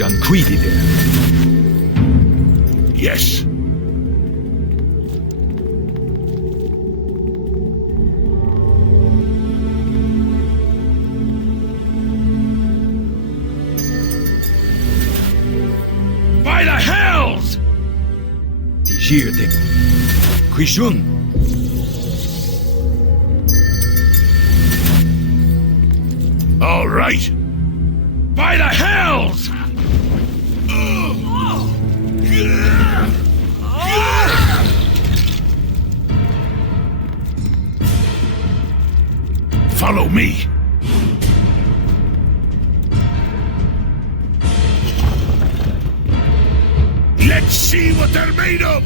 John Queedy there. Yes. By the hells! Here, Dick. Quishun. All right. By the hells! Follow me. Let's see what they're made of.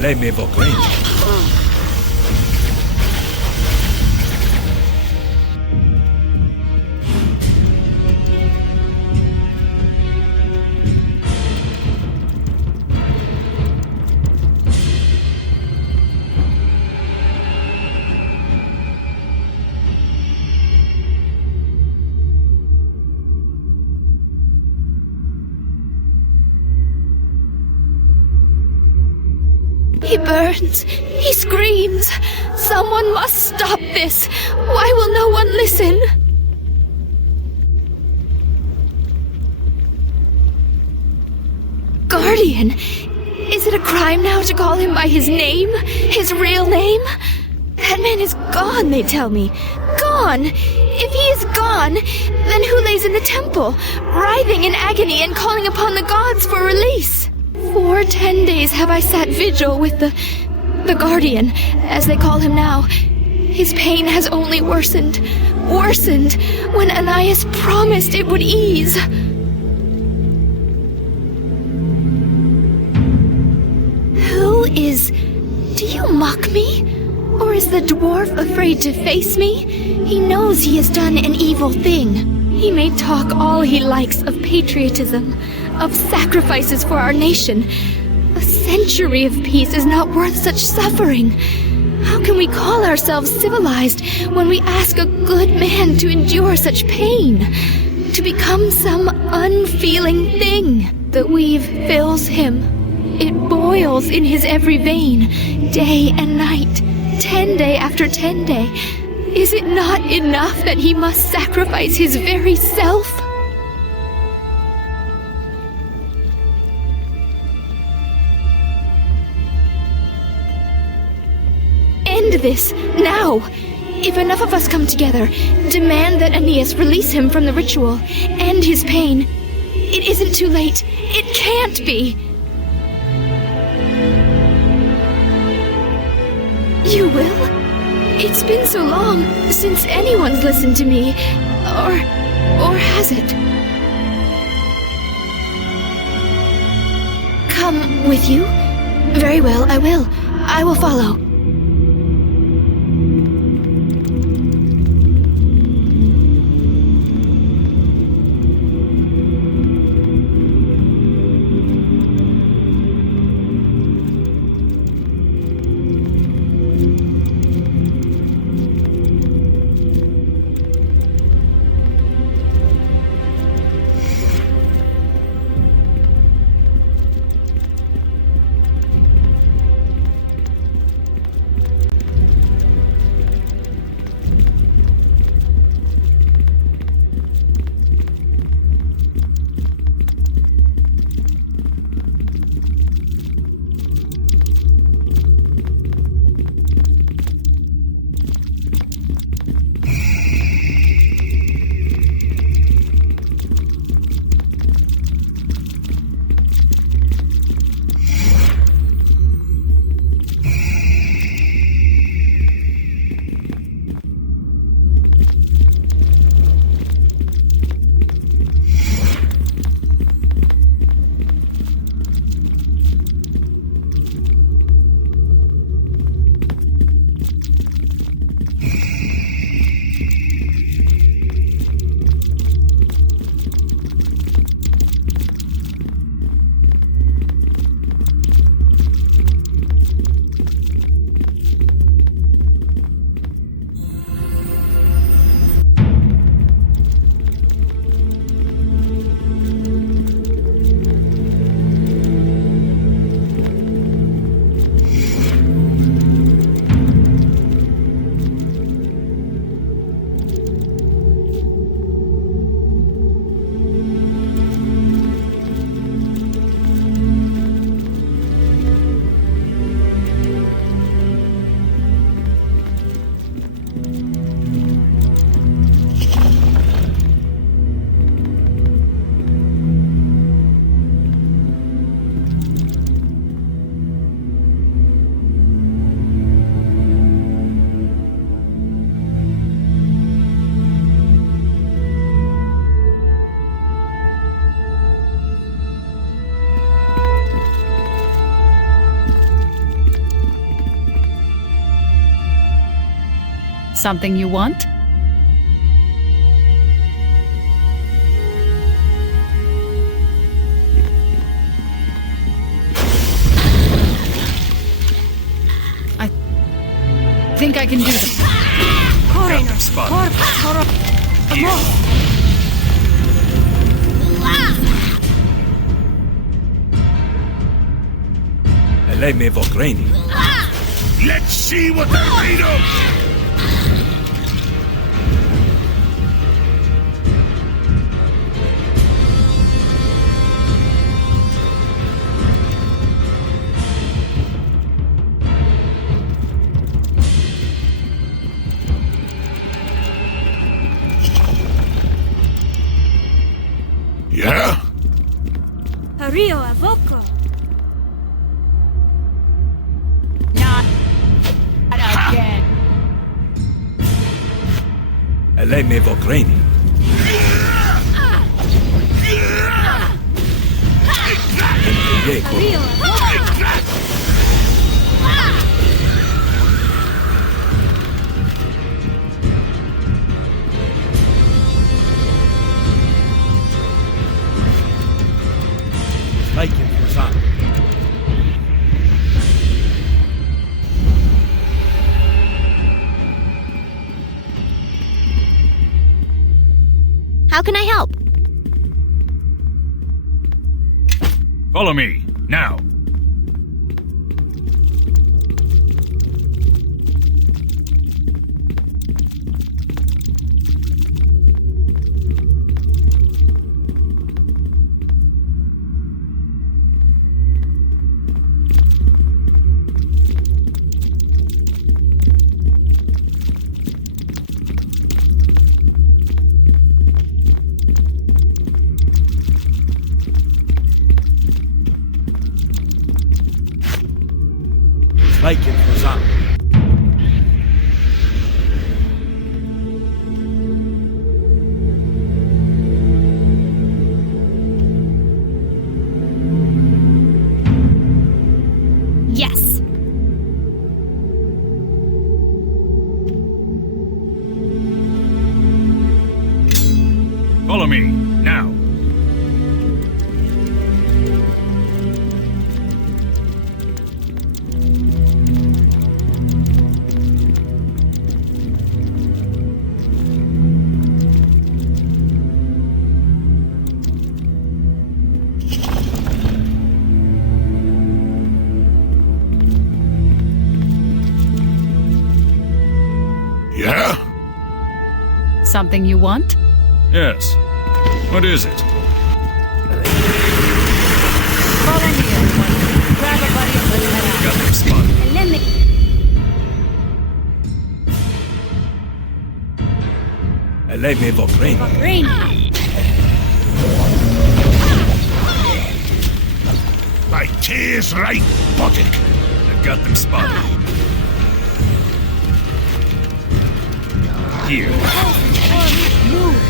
Lei me vogren. He burns. He screams. Someone must stop this. Why will no one listen? Guardian. Is it a crime now to call him by his name? His real name? That man is gone, they tell me. Gone! If he is gone, then who lays in the temple, writhing in agony and calling upon the gods for release? For 10 days have I sat vigil with the Guardian, as they call him now. His pain has only worsened, when Anais promised it would ease. Who is... Do you mock me? Or is the dwarf afraid to face me? He knows he has done an evil thing. He may talk all he likes of patriotism, of sacrifices for our nation. A century of peace is not worth such suffering. How can we call ourselves civilized when we ask a good man to endure such pain? To become some unfeeling thing? The weave fills him. It boils in his every vein, day and night, 10 day after 10 day. Is it not enough that he must sacrifice his very self? End this, now! If enough of us come together, demand that Aeneas release him from the ritual, end his pain. It isn't too late. It can't be! You will? It's been so long since anyone's listened to me. Or has it? Come with you? Very well, I will. I will follow. Something you want? I think I can do this. Lei me vogreni. Let's see what they're made of! Yeah? Rio Avoco. Not again. Lei me vogreni. Rio Avoco. Like it was on. How can I help? Follow me, now. Like it was on. Yes. Follow me, now. Yeah? Something you want? Yes. What is it? Follow me, everyone. Grab a buddy and let's head out. Got them spotted. And let me. Lei me vogreni. Rain. My tears right, Botic. I've got them spotted. Here. Move.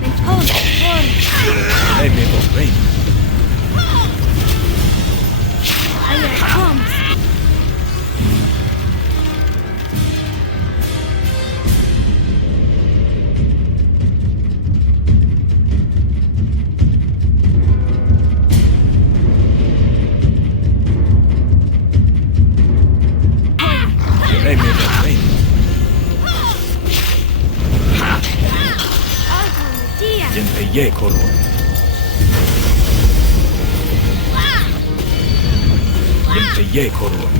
Then hold forward. Lei me vogreni. Here it comes. Lei me vogreni. Alcaldia. Gente ye corone. Gente ye corone.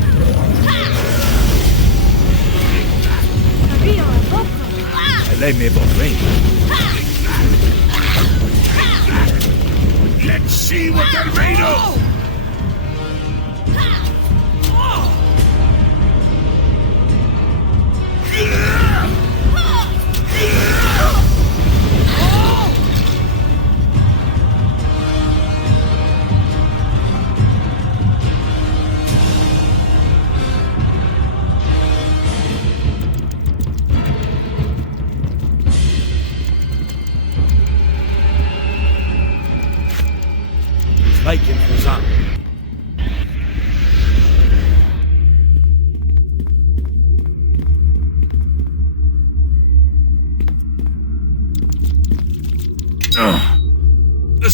Rio Avoco. Lei me vogreni. Let's see what they're made of! Like it was on.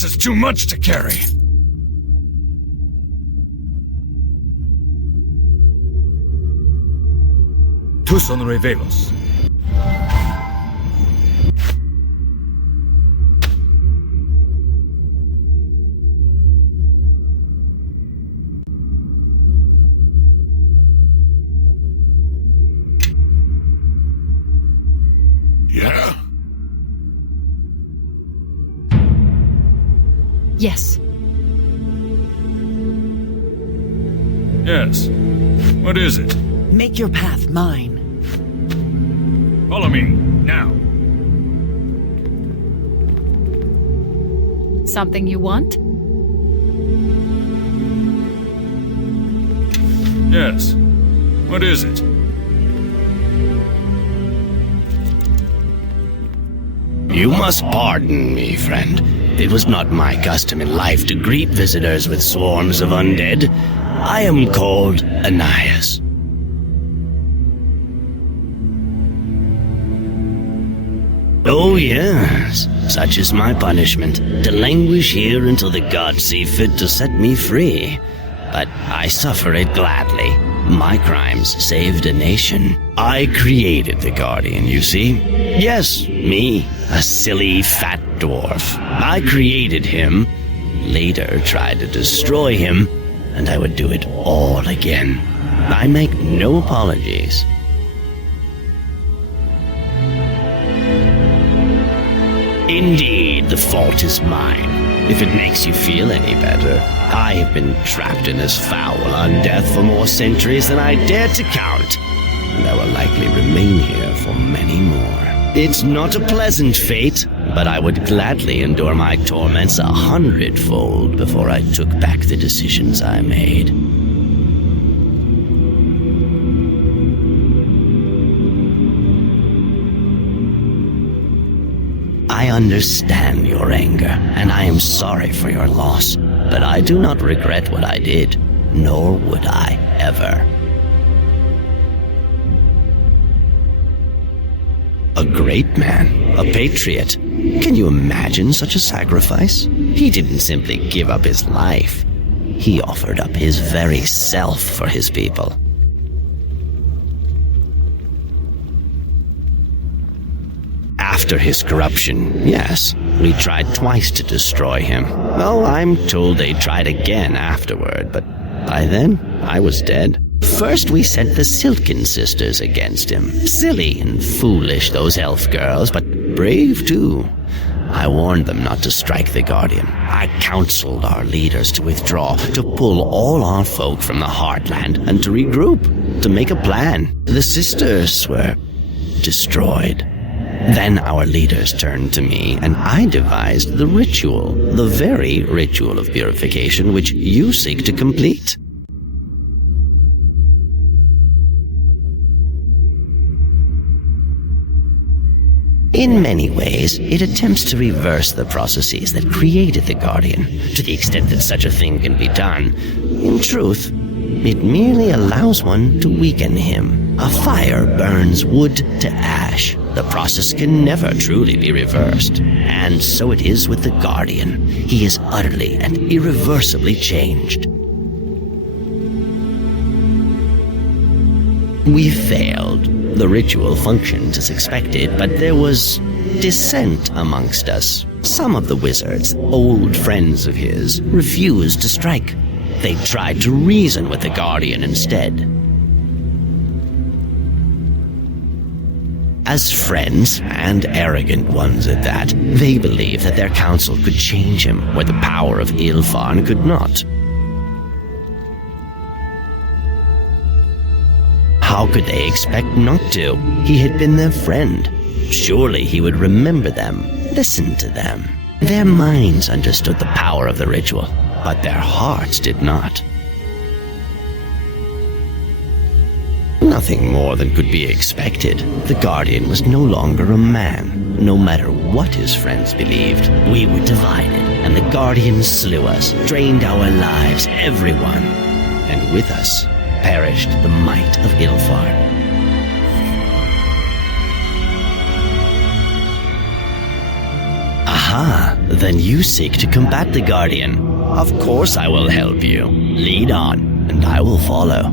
This is too much to carry. Tu son revelos. Yeah? Yes. Yes. What is it? Make your path mine. Follow me, now. Something you want? Yes. What is it? You must pardon me, friend. It was not my custom in life to greet visitors with swarms of undead. I am called Ananias. Oh yes, such is my punishment, to languish here until the gods see fit to set me free. But I suffer it gladly. My crimes saved a nation. I created the Guardian, you see. Yes, me, a silly fat dwarf. I created him, later tried to destroy him, and I would do it all again. I make no apologies. Indeed, the fault is mine. If it makes you feel any better, I have been trapped in this foul undeath for more centuries than I dare to count, and I will likely remain here for many more. It's not a pleasant fate, but I would gladly endure my torments 100-fold before I took back the decisions I made. I understand your anger, and I am sorry for your loss, but I do not regret what I did, nor would I ever. A great man, a patriot. Can you imagine such a sacrifice? He didn't simply give up his life. He offered up his very self for his people. After his corruption, yes, we tried twice to destroy him. Well, I'm told they tried again afterward, but by then, I was dead. First, we sent the Silken Sisters against him. Silly and foolish, those elf girls, but brave too. I warned them not to strike the Guardian. I counseled our leaders to withdraw, to pull all our folk from the Heartland, and to regroup, to make a plan. The sisters were destroyed. Then our leaders turned to me, and I devised the ritual, the very ritual of purification which you seek to complete. In many ways, it attempts to reverse the processes that created the Guardian, to the extent that such a thing can be done. In truth, it merely allows one to weaken him. A fire burns wood to ash. The process can never truly be reversed. And so it is with the Guardian. He is utterly and irreversibly changed. We failed. The ritual functioned as expected, but there was dissent amongst us. Some of the wizards, old friends of his, refused to strike. They tried to reason with the Guardian instead. As friends, and arrogant ones at that, they believed that their counsel could change him where the power of Ilfarn could not. How could they expect not to? He had been their friend. Surely he would remember them, listen to them. Their minds understood the power of the ritual, but their hearts did not. Nothing more than could be expected. The Guardian was no longer a man, no matter what his friends believed. We were divided, and the Guardian slew us, drained our lives, everyone. And with us perished the might of Ilfarn. Aha, then you seek to combat the Guardian. Of course I will help you. Lead on, and I will follow.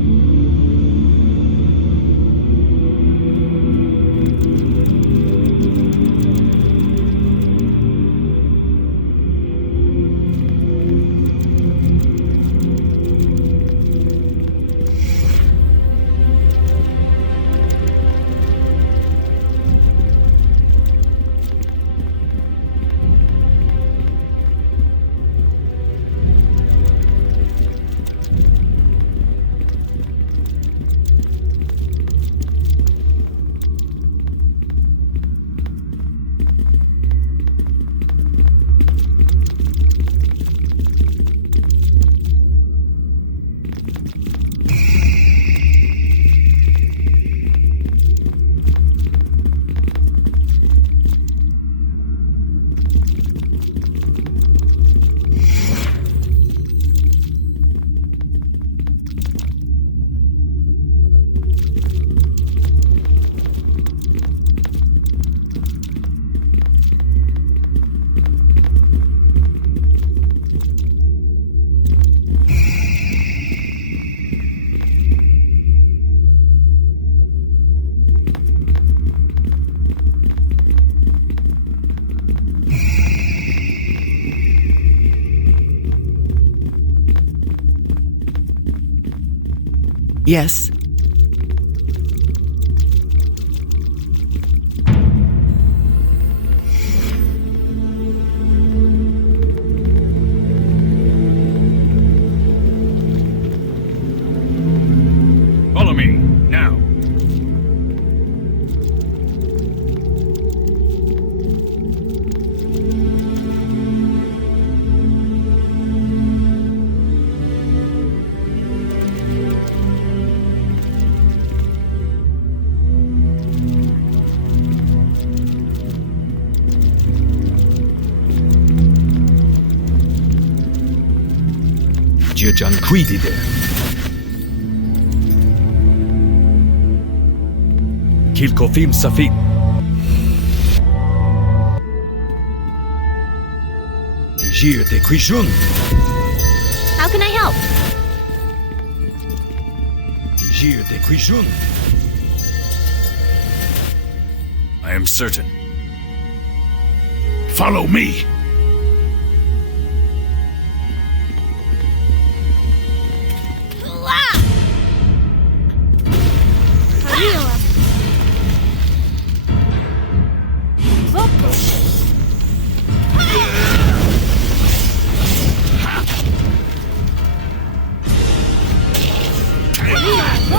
Yes. Follow me, now. Jijan Quidide. Kilkofim Safin. Dijir de Quijun. How can I help? Dijir de Quijun. I am certain. Follow me.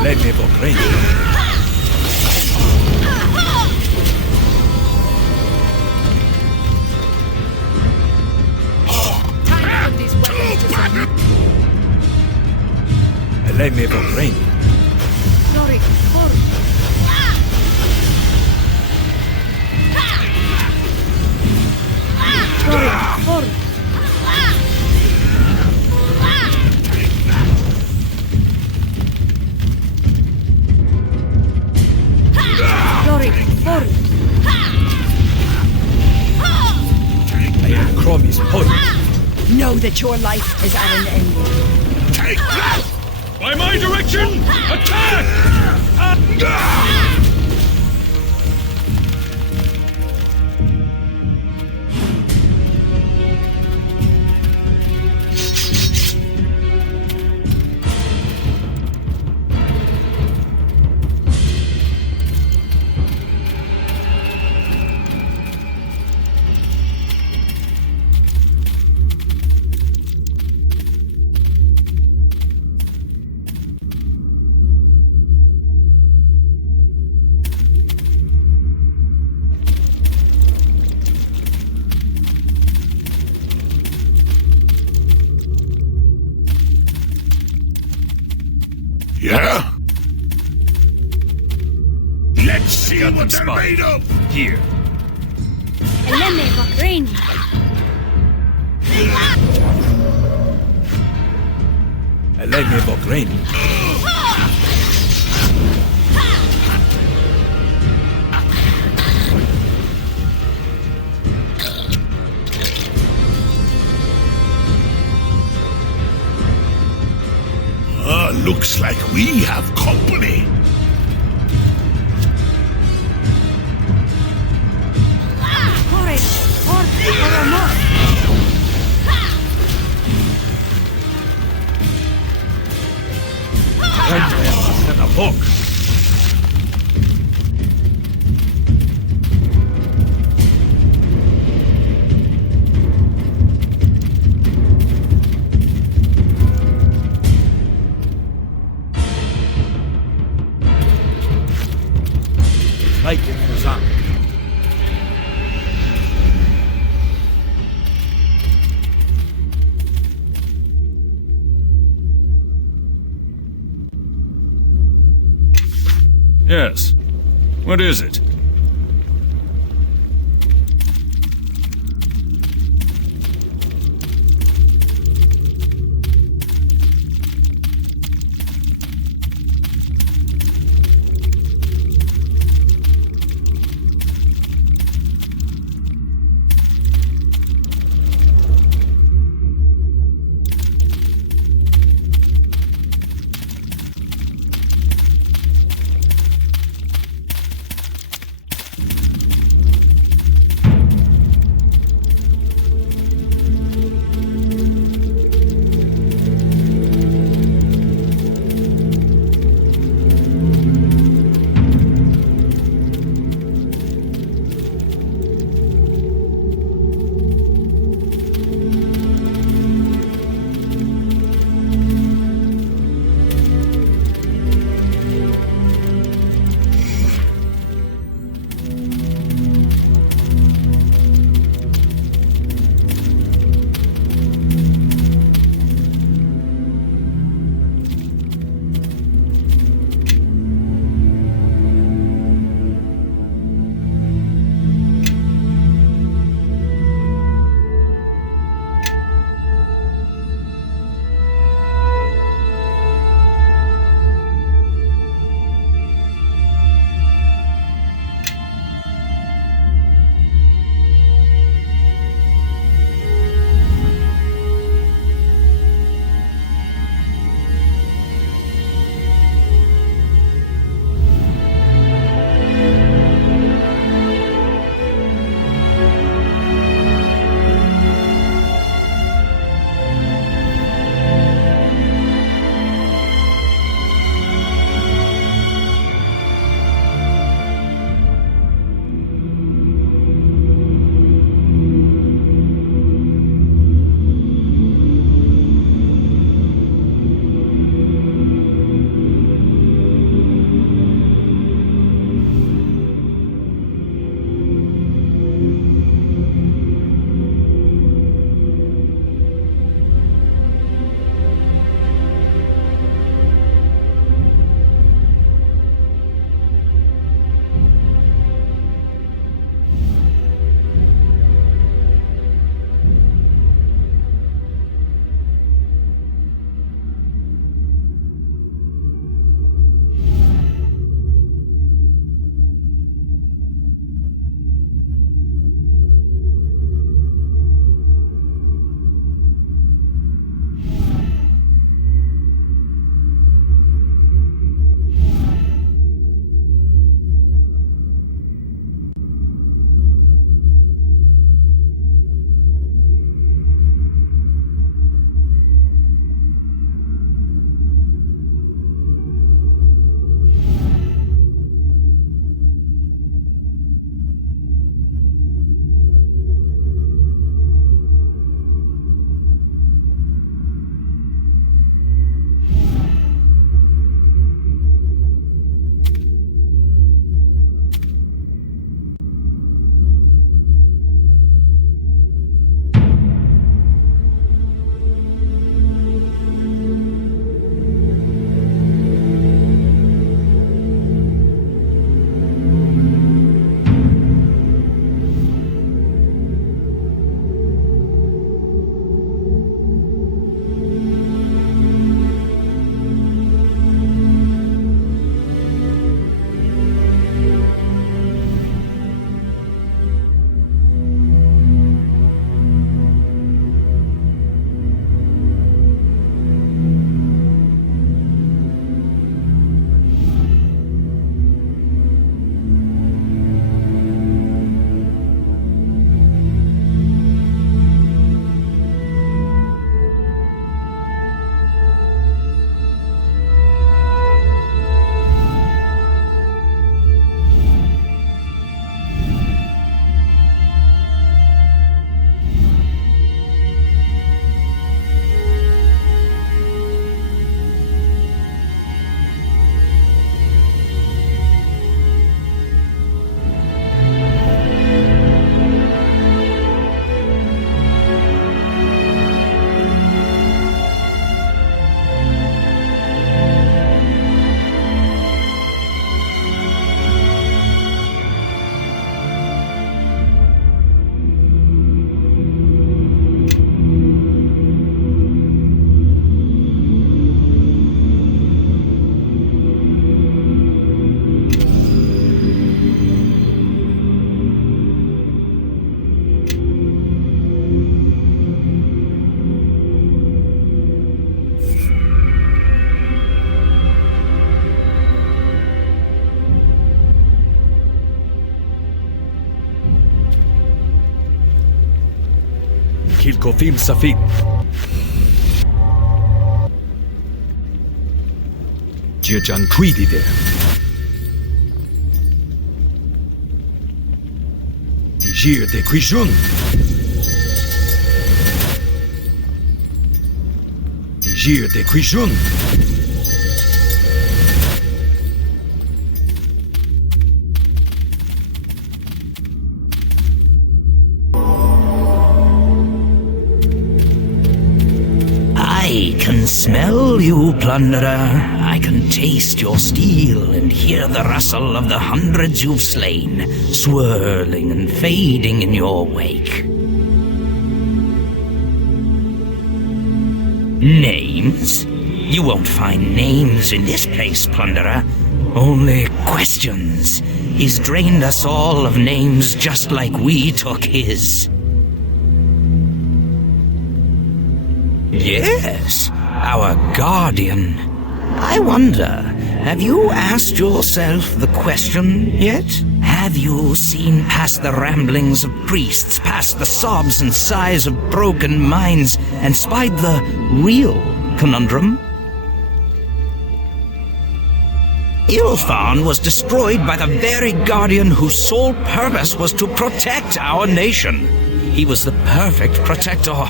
Let me proclaim. Time to put these weapons to some Let me proclaim. glory. Forward. Glory. Forward. Glory. Forward. I am Chromis Point. Know that your life is at an end. Take that! By my direction, attack! Yeah? Let's see Got what them they're spotted. made of! Here. Eleme Bakrin. Let me proclaim. looks like we have company. Right in a book. Like it was up. Yes. What is it? Kilkofim Safin. Jirjan Quidide. Digir de Quijun. Digir de Quijun. I can smell you, plunderer. I can taste your steel and hear the rustle of the hundreds you've slain, swirling and fading in your wake. Names? You won't find names in this place, plunderer. Only questions. He's drained us all of names just like we took his. Yes, our guardian. I wonder, have you asked yourself the question yet? Have you seen past the ramblings of priests, past the sobs and sighs of broken minds, and spied the real conundrum? Ilfan was destroyed by the very guardian whose sole purpose was to protect our nation. He was the perfect protector,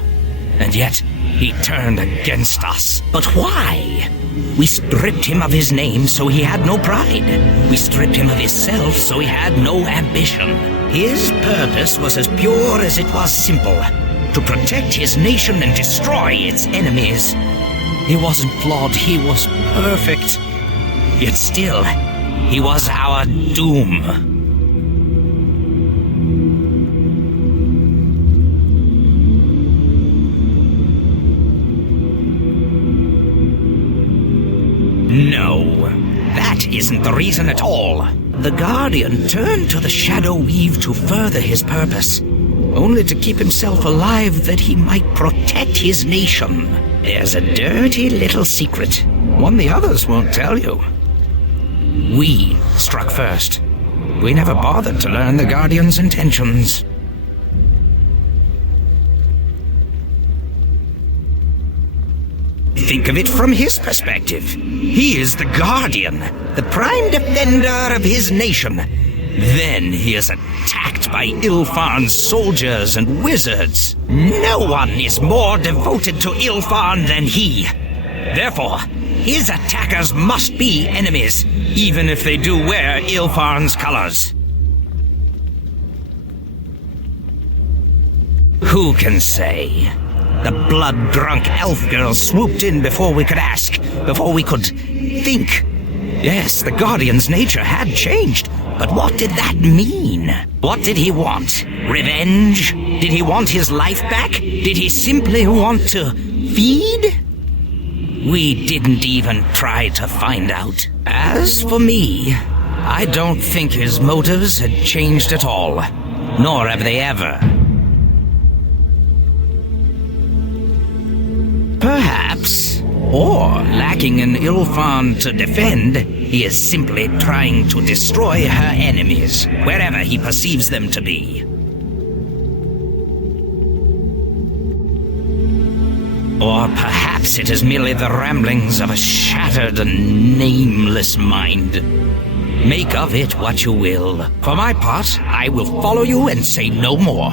and yet he turned against us. But why? We stripped him of his name so he had no pride. We stripped him of his self so he had no ambition. His purpose was as pure as it was simple, to protect his nation and destroy its enemies. He wasn't flawed, he was perfect. Yet still, he was our doom. No, that isn't the reason at all. The Guardian turned to the Shadow Reaver to further his purpose, only to keep himself alive that he might protect his nation. There's a dirty little secret, one the others won't tell you. We struck first. We never bothered to learn the Guardian's intentions. Think of it from his perspective. He is the Guardian, the prime defender of his nation. Then he is attacked by Ilfan's soldiers and wizards. No one is more devoted to Ilfan than he. Therefore, his attackers must be enemies, even if they do wear Ilfan's colors. Who can say? The blood-drunk elf girl swooped in before we could ask, before we could think. Yes, the Guardian's nature had changed, but what did that mean? What did he want? Revenge? Did he want his life back? Did he simply want to feed? We didn't even try to find out. As for me, I don't think his motives had changed at all, nor have they ever. Perhaps, or lacking an Ilfan to defend, he is simply trying to destroy her enemies, wherever he perceives them to be. Or perhaps it is merely the ramblings of a shattered and nameless mind. Make of it what you will. For my part, I will follow you and say no more.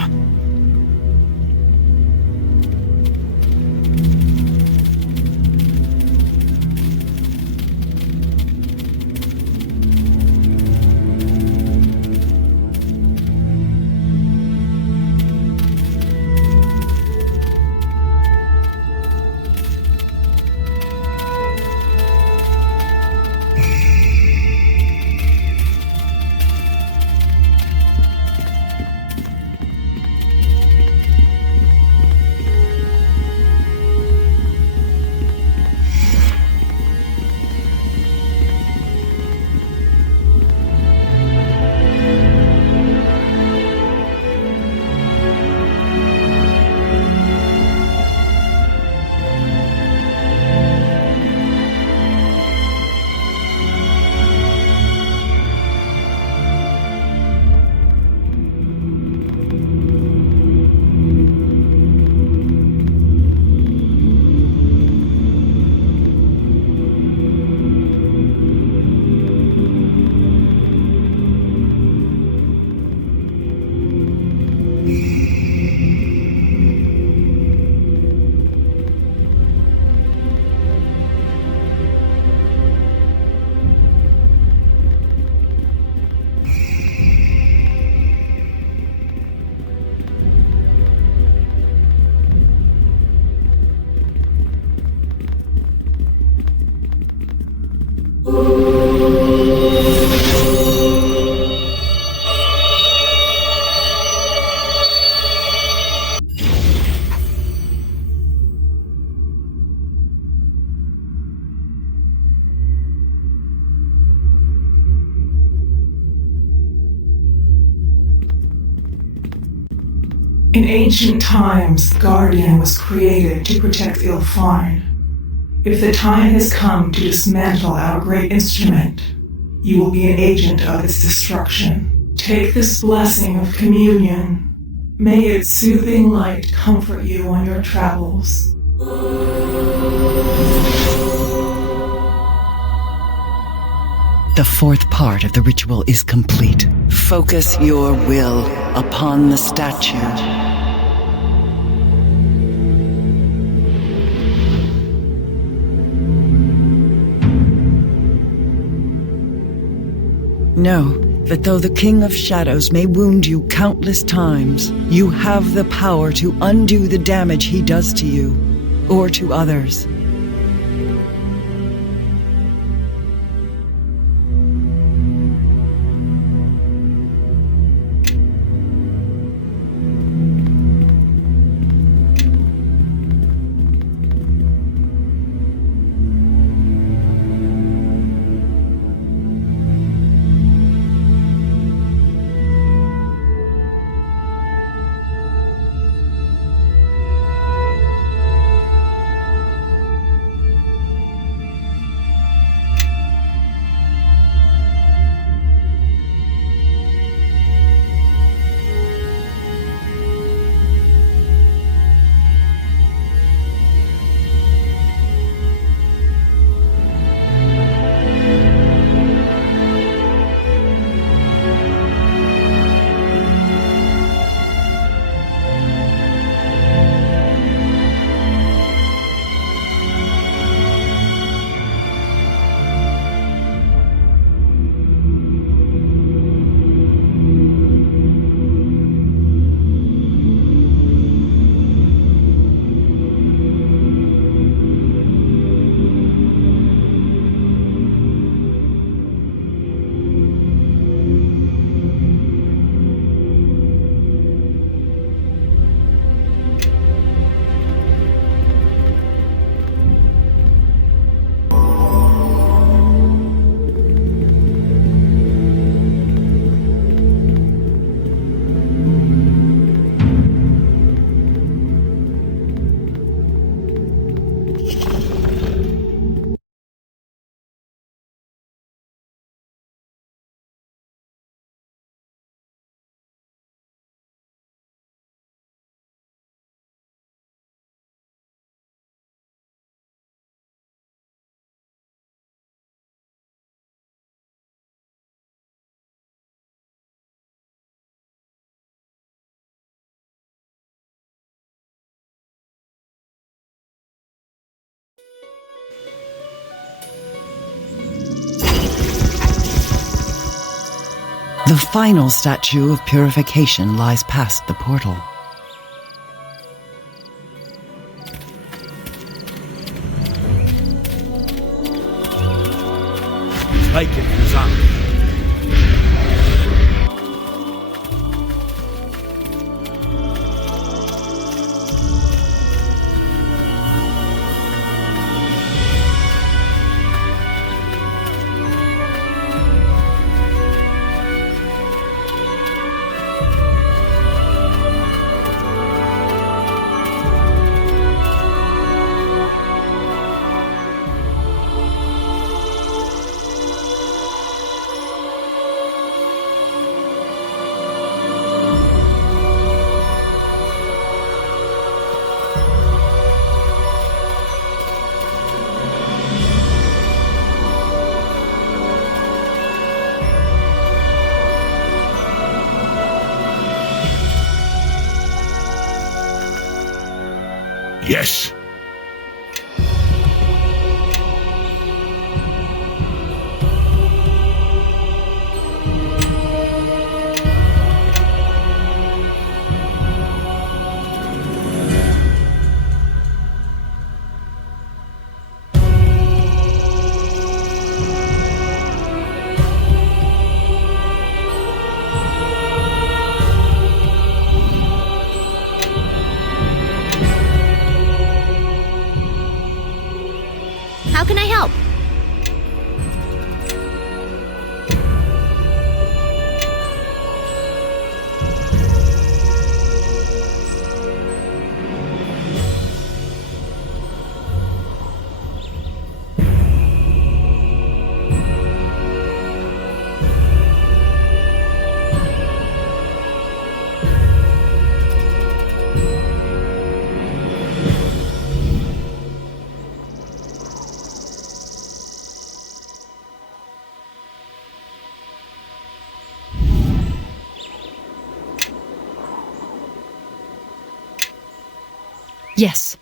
In ancient times, the Guardian was created to protect Ilfine. If the time has come to dismantle our great instrument, you will be an agent of its destruction. Take this blessing of communion. May its soothing light comfort you on your travels. The fourth part of the ritual is complete. Focus your will upon the statue. Know that though the King of Shadows may wound you countless times, you have the power to undo the damage he does to you, or to others. The final statue of purification lies past the portal. Take it, son. Yes. Yes.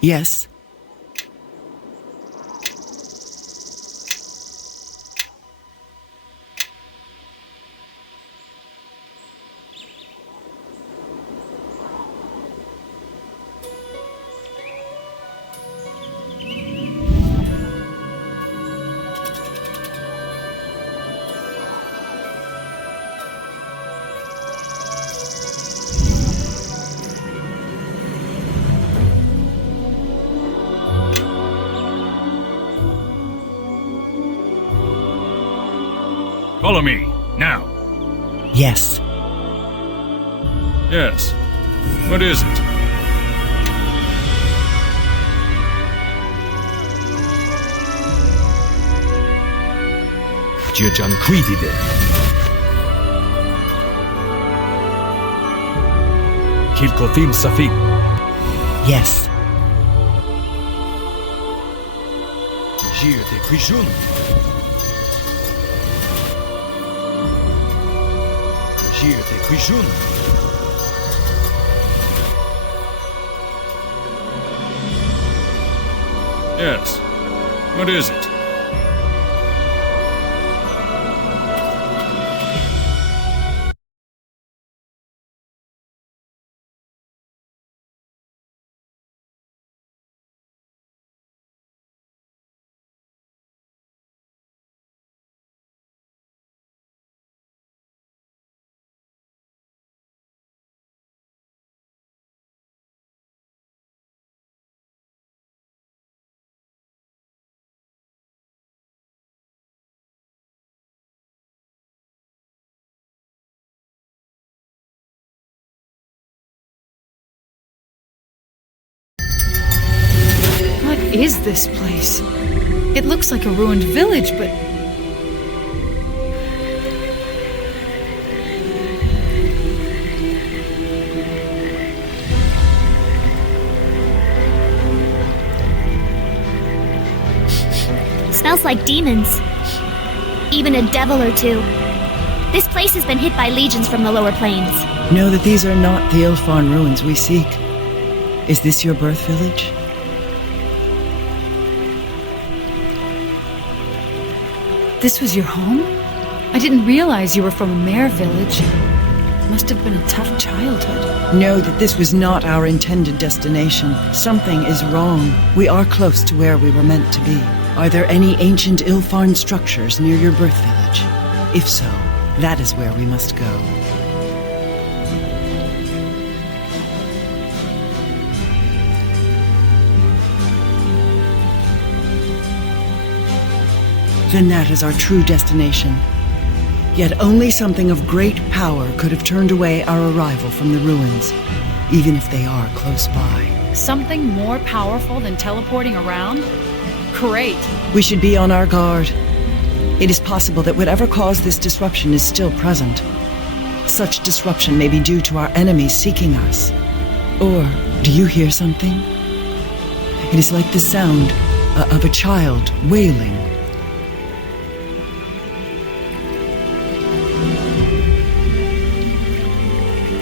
Yes. Follow me, now. Yes. Yes. What is it? Jiajan Creedide. Kilkothim Safik. Yes. Jir de Krijun. Jir de Krijun. Yes. What is it? What is this place? It looks like a ruined village, but... Smells like demons. Even a devil or two. This place has been hit by legions from the lower plains. Know that these are not the Ilfarn ruins we seek. Is this your birth village? This was your home? I didn't realize you were from a mare village. Must have been a tough childhood. Know that this was not our intended destination. Something is wrong. We are close to where we were meant to be. Are there any ancient Ilfarn structures near your birth village? If so, that is where we must go. Then that is our true destination. Yet only something of great power could have turned away our arrival from the ruins, even if they are close by. Something more powerful than teleporting around? Great. We should be on our guard. It is possible that whatever caused this disruption is still present. Such disruption may be due to our enemies seeking us. Or, do you hear something? It is like the sound of a child wailing.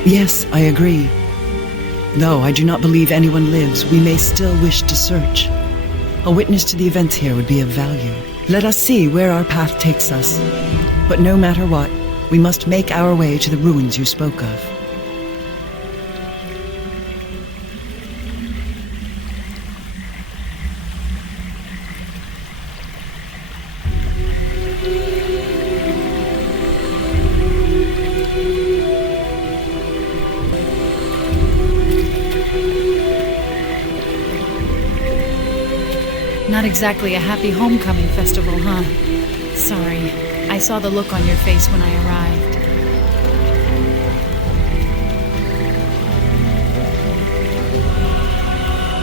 Yes, I agree. Though I do not believe anyone lives, we may still wish to search. A witness to the events here would be of value. Let us see where our path takes us. But no matter what, we must make our way to the ruins you spoke of. Not exactly a happy homecoming festival, huh? Sorry, I saw the look on your face when I arrived.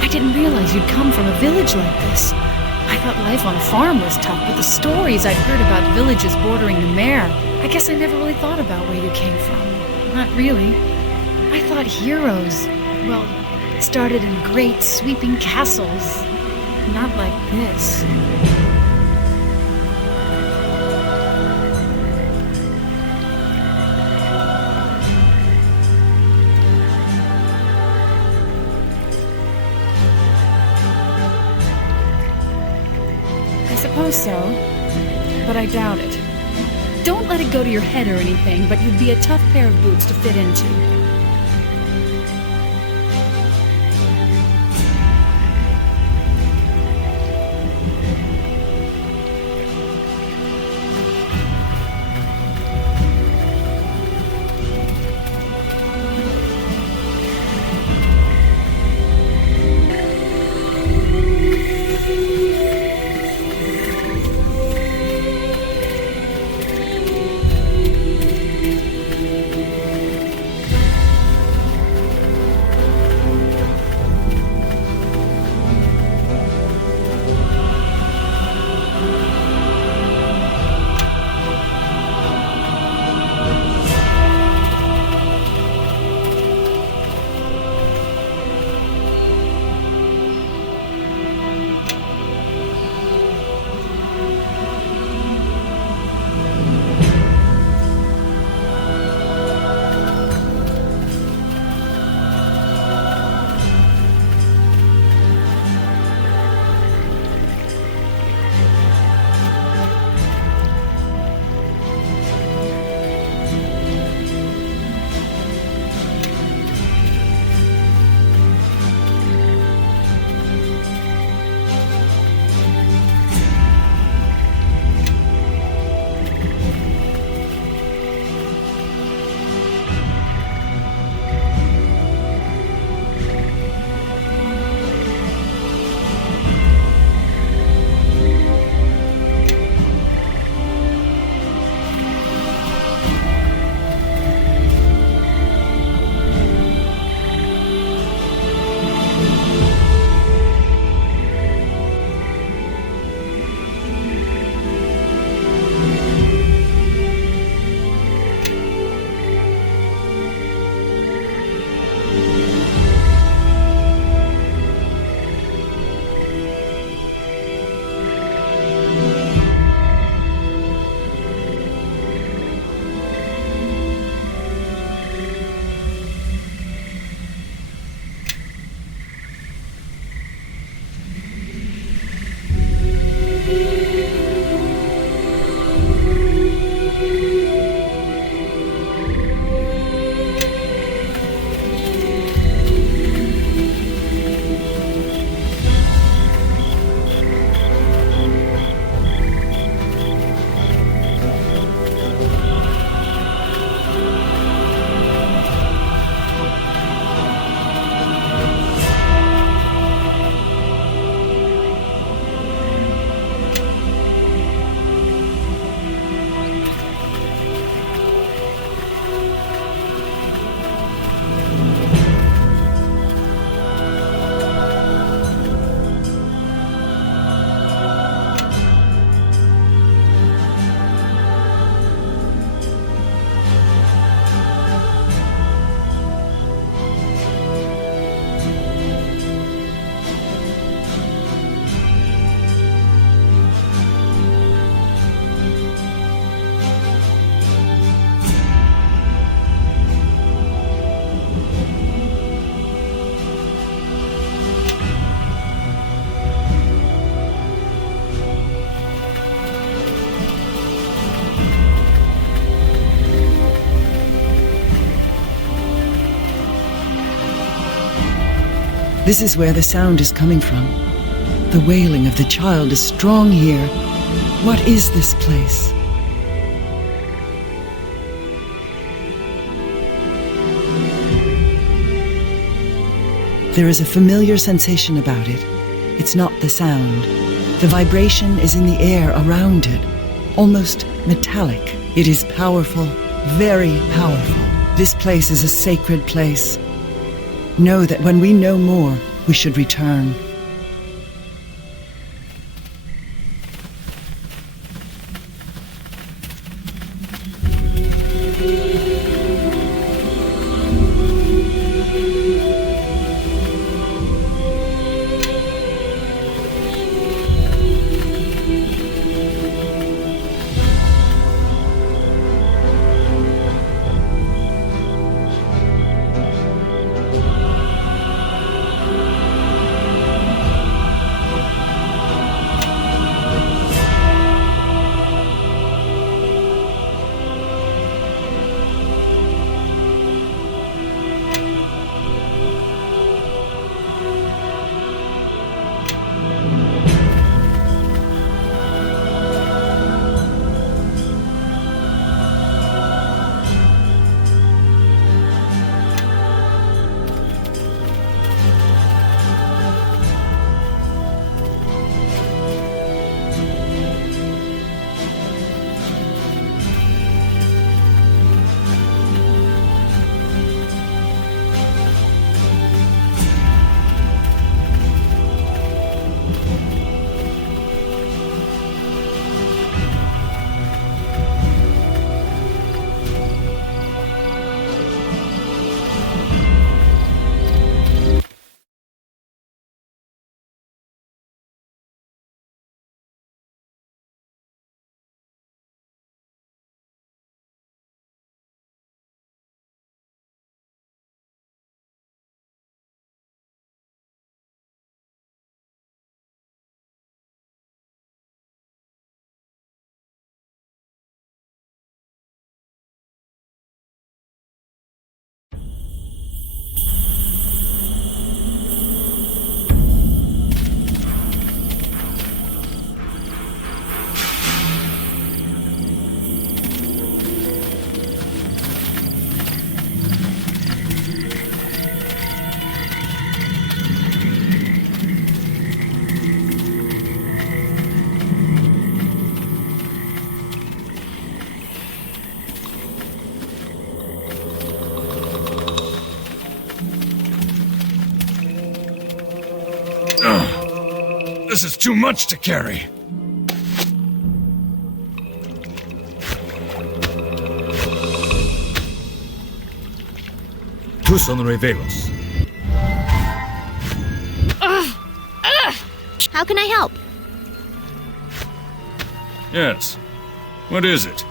I didn't realize you'd come from a village like this. I thought life on a farm was tough, but the stories I'd heard about villages bordering the mare, I guess I never really thought about where you came from. Not really. I thought heroes, well, started in great sweeping castles. Not like this. I suppose so, but I doubt it. Don't let it go to your head or anything, but you'd be a tough pair of boots to fit into. This is where the sound is coming from. The wailing of the child is strong here. What is this place? There is a familiar sensation about it. It's not the sound. The vibration is in the air around it, almost metallic. It is powerful, very powerful. This place is a sacred place. Know that when we know more, we should return. This is too much to carry. Tu son revelos. How can I help? Yes. What is it?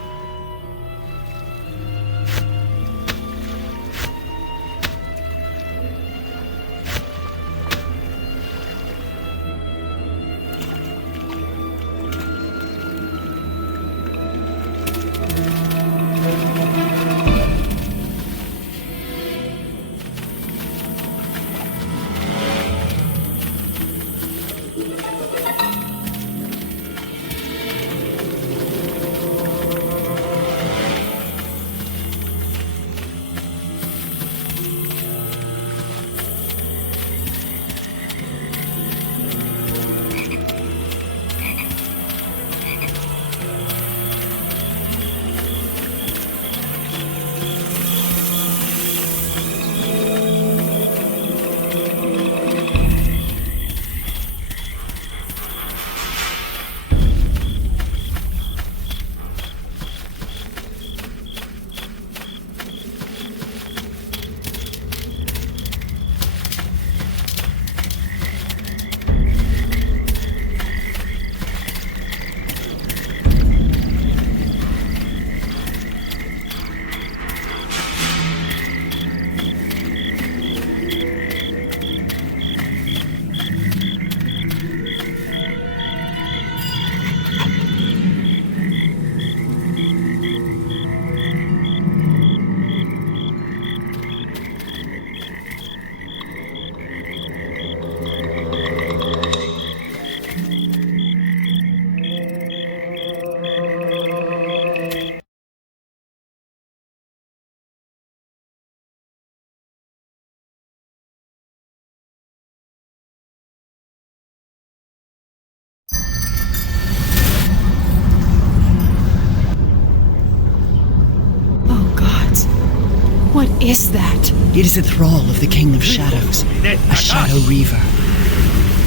What is that? It is a thrall of the King of Shadows, a Shadow Reaver.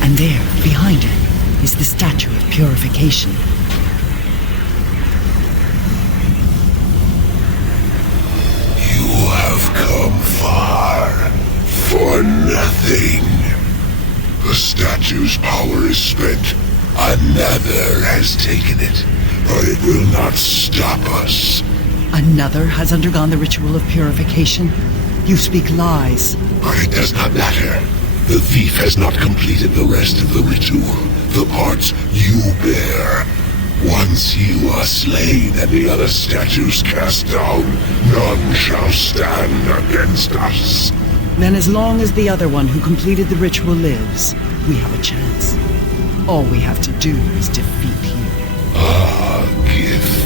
And there, behind him, is the statue of purification. You have come far for nothing. The statue's power is spent. Another has taken it, but it will not stop us. Another has undergone the ritual of purification? You speak lies. But it does not matter. The thief has not completed the rest of the ritual. The parts you bear. Once you are slain and the other statues cast down, none shall stand against us. Then as long as the other one who completed the ritual lives, we have a chance. All we have to do is defeat you. Ah, Gith.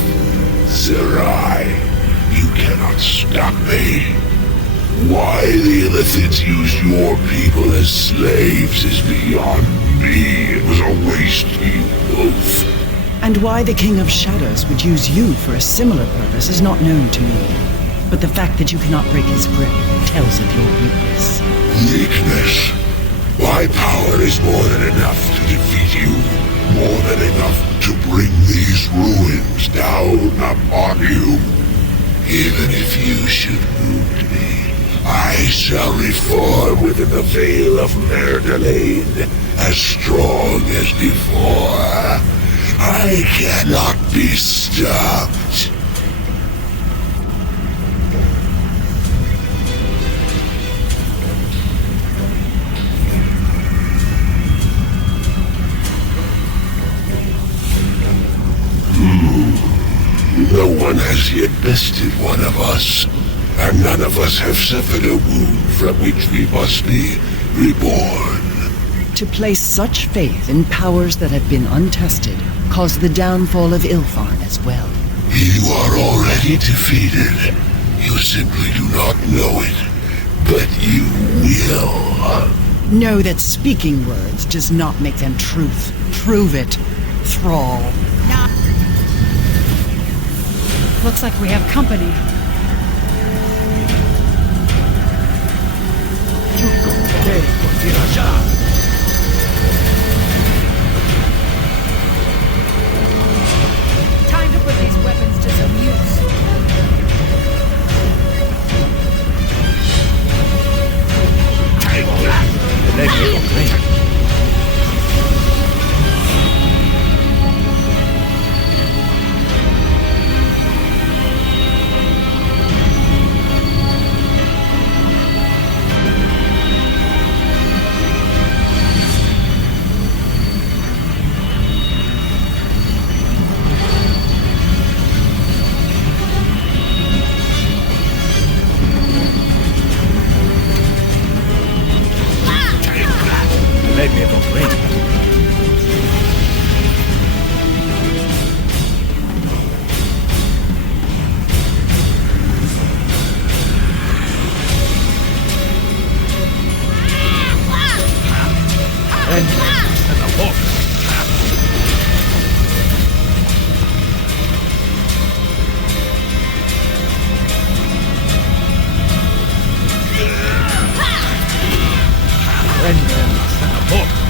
Zerai, you cannot stop me. Why the Illithids use your people as slaves is beyond me. It was a waste, you both. And why the King of Shadows would use you for a similar purpose is not known to me. But the fact that you cannot break his grip tells of your weakness. Weakness? My power is more than enough to defeat you. More than enough to bring these ruins down upon you. Even if you should wound me, I shall reform within the veil of Merdelaine, as strong as before. I cannot be stopped. No one has yet bested one of us, and none of us have suffered a wound from which we must be reborn. To place such faith in powers that have been untested caused the downfall of Ilfan as well. You are already defeated. You simply do not know it, but you will. Know that speaking words does not make them truth. Prove it, thrall. Looks like we have company. Time to put these weapons to some use.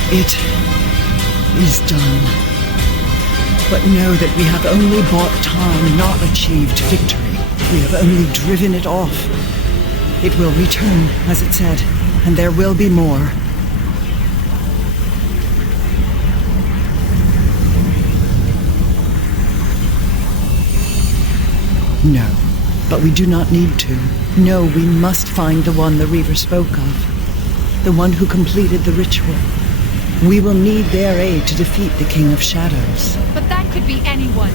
It is done. But know that we have only bought time, not achieved victory. We have only driven it off. It will return, as it said, and there will be more. No, but we do not need to. No, we must find the one the Reaver spoke of. The one who completed the ritual. We will need their aid to defeat the King of Shadows. But that could be anyone.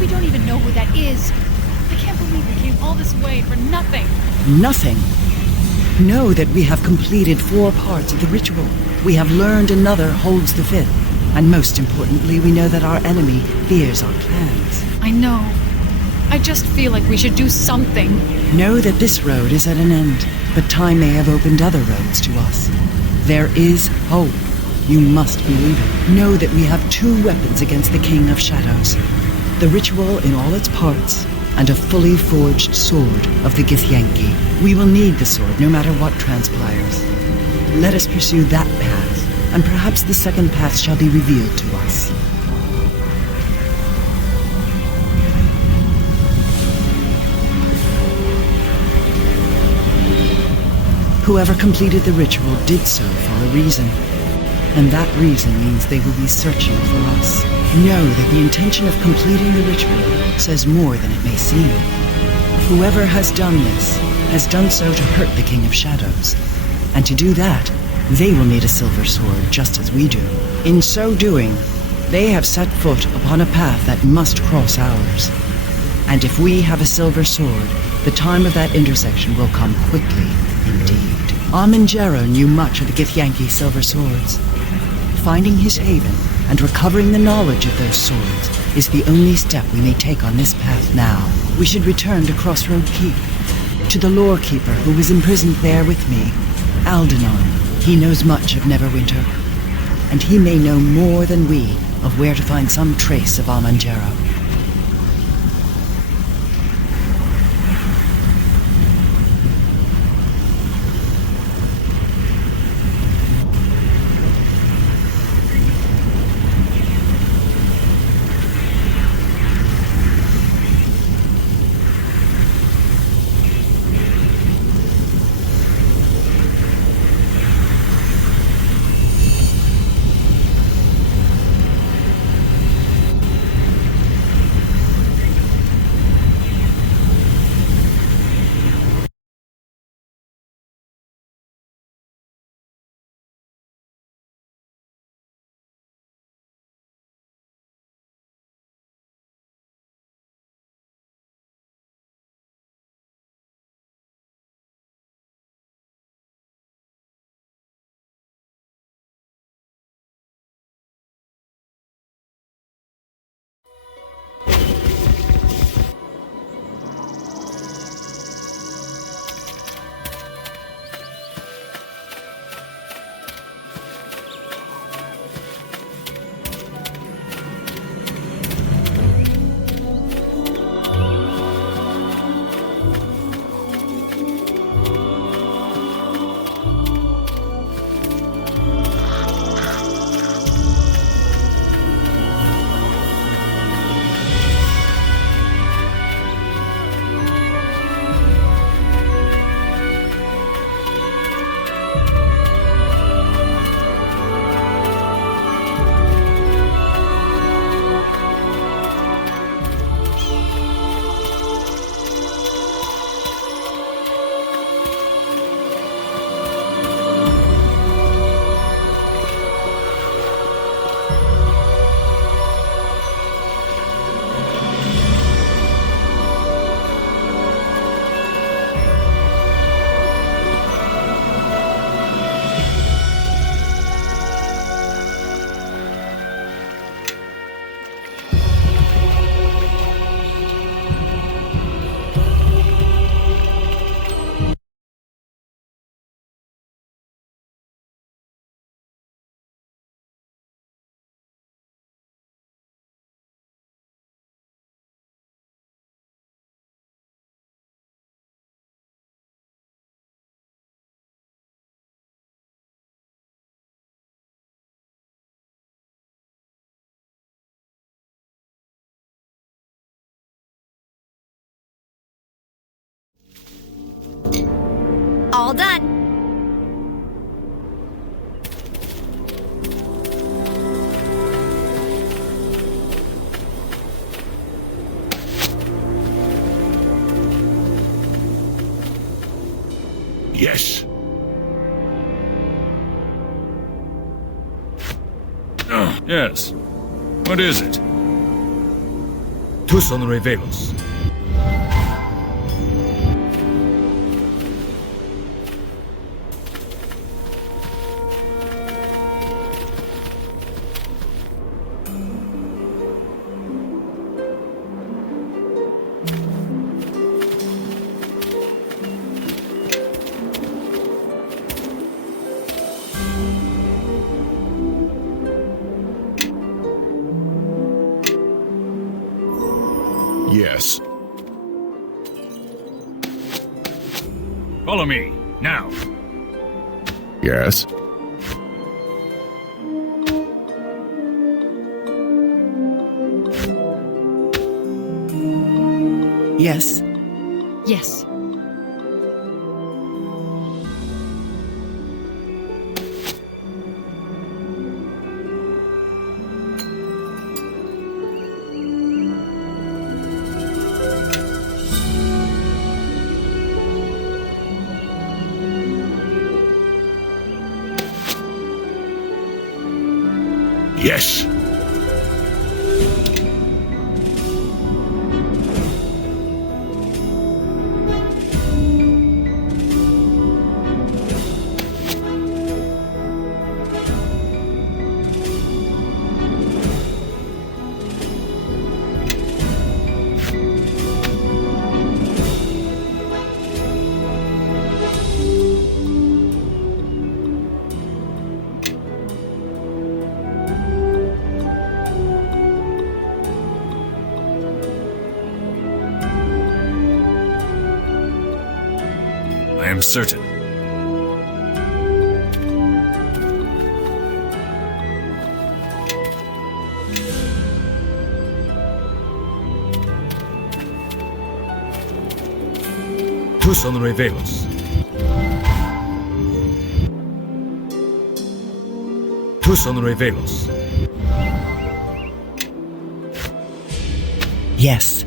We don't even know who that is. I can't believe we came all this way for nothing. Nothing? Know that we have completed 4 parts of the ritual. We have learned another holds the 5th. And most importantly, we know that our enemy fears our plans. I know. I just feel like we should do something. Know that this road is at an end, but time may have opened other roads to us. There is hope. You must believe it. Know that we have 2 weapons against the King of Shadows. The ritual in all its parts, and a fully forged sword of the Githyanki. We will need the sword no matter what transpires. Let us pursue that path, and perhaps the second path shall be revealed to us. Whoever completed the ritual did so for a reason, and that reason means they will be searching for us. Know that the intention of completing the ritual says more than it may seem. Whoever has done this has done so to hurt the King of Shadows, and to do that, they will need a silver sword just as we do. In so doing, they have set foot upon a path that must cross ours. And if we have a silver sword, the time of that intersection will come quickly indeed. Amangero knew much of the Githyanki silver swords. Finding his haven and recovering the knowledge of those swords is the only step we may take on this path now. We should return to Crossroad Keep, to the lore keeper who was imprisoned there with me, Aldenon. He knows much of Neverwinter, and he may know more than we of where to find some trace of Amangero. All done. Yes. Yes. What is it? Tu son revelos. Yes. Follow me, now. Yes? Yes. Yes. Yes. I am certain. Tu son revelos. Tu son revelos. Yes.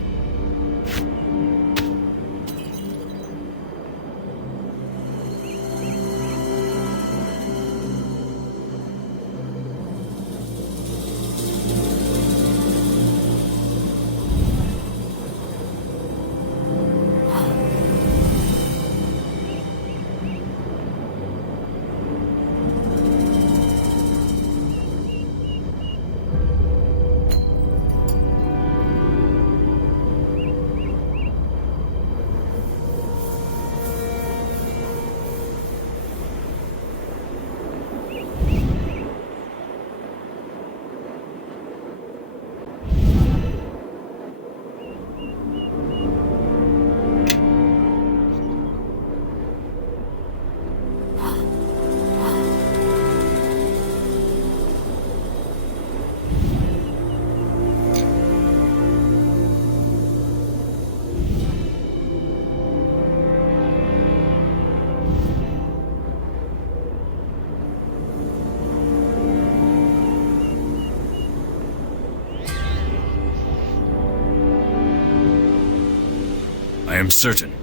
I am certain.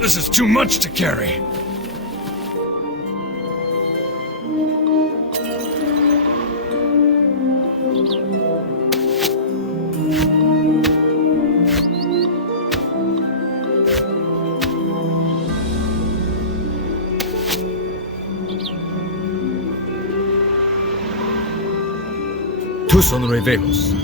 This is too much to carry. Tu son revelos.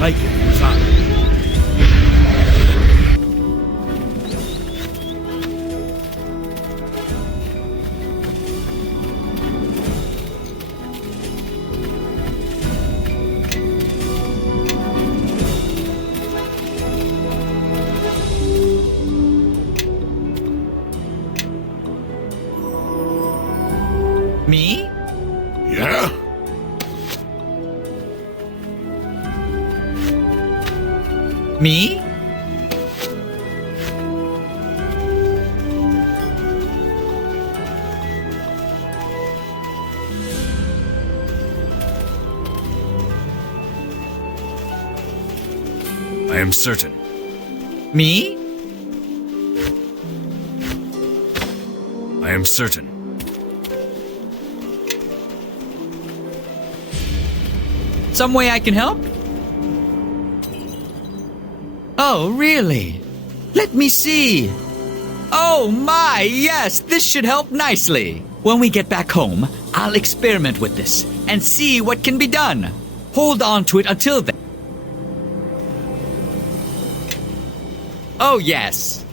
Like it, Uzan. Me? Yeah? Me? I am certain. Me? I am certain. Some way I can help? Oh, really? Let me see. Oh my, yes, this should help nicely. When we get back home, I'll experiment with this and see what can be done. Hold on to it until then. Oh, yes.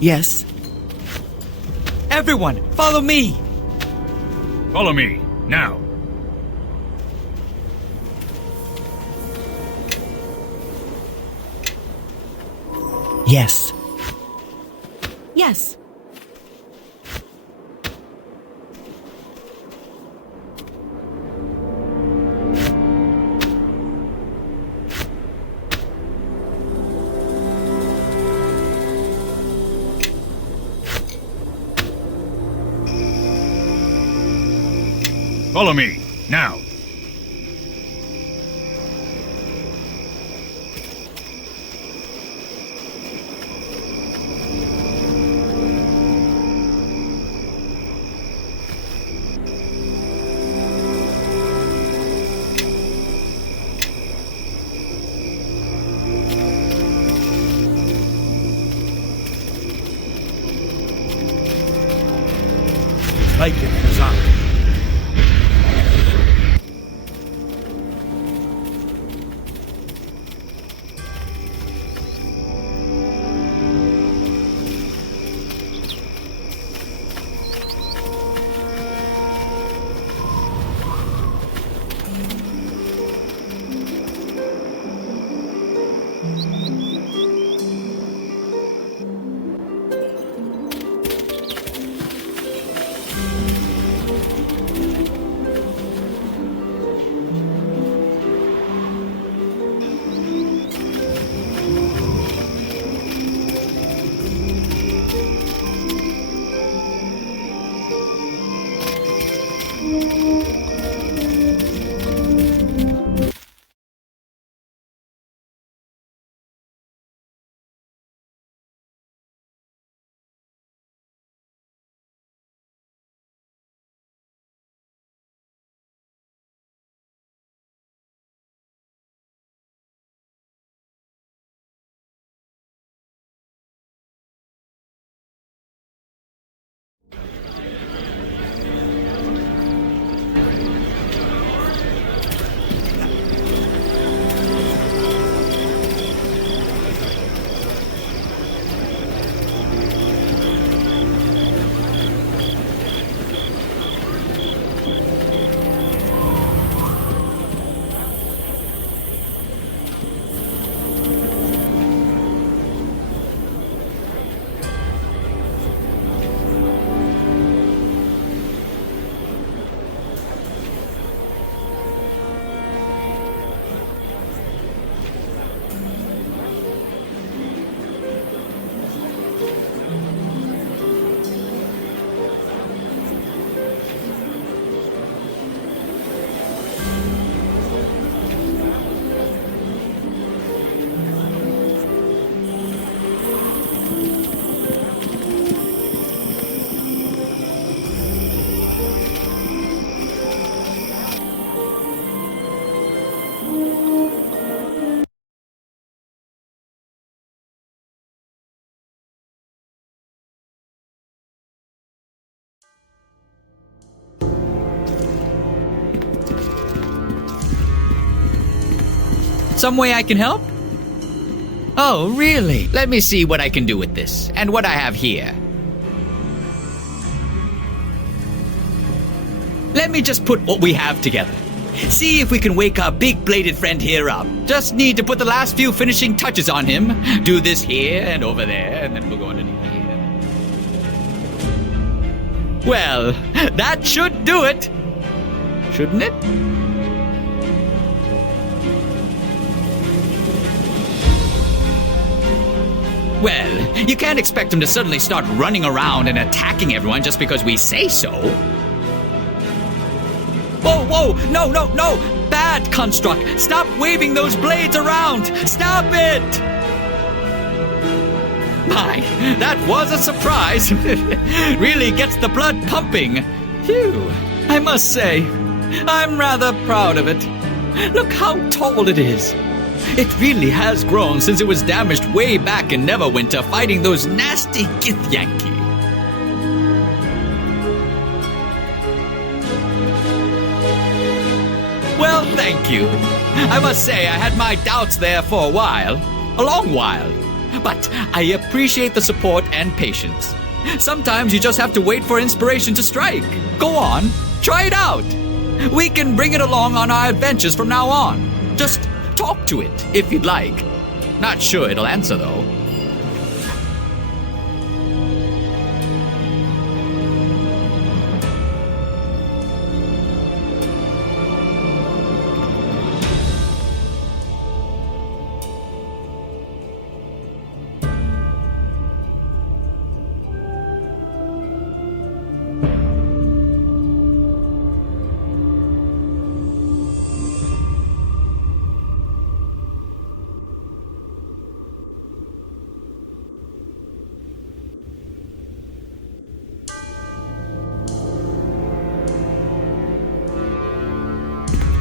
Yes. Everyone, follow me. Follow me, now. Yes. Yes. Follow me, now. Like it was out. Some way I can help? Oh, really? Let me see what I can do with this, and what I have here. Let me just put what we have together. See if we can wake our big-bladed friend here up. Just need to put the last few finishing touches on him. Do this here and over there, and then we'll go underneath here. Well, that should do it. Shouldn't it? Well, you can't expect him to suddenly start running around and attacking everyone just because we say so. Whoa, whoa, no, no, no! Bad construct! Stop waving those blades around! Stop it! My, that was a surprise. Really gets the blood pumping. Phew, I must say, I'm rather proud of it. Look how tall it is. It really has grown since it was damaged way back in Neverwinter fighting those nasty Githyanki. Well, thank you. I must say I had my doubts there for a while. A long while. But I appreciate the support and patience. Sometimes you just have to wait for inspiration to strike. Go on, try it out. We can bring it along on our adventures from now on. Just talk to it, if you'd like. Not sure it'll answer, though.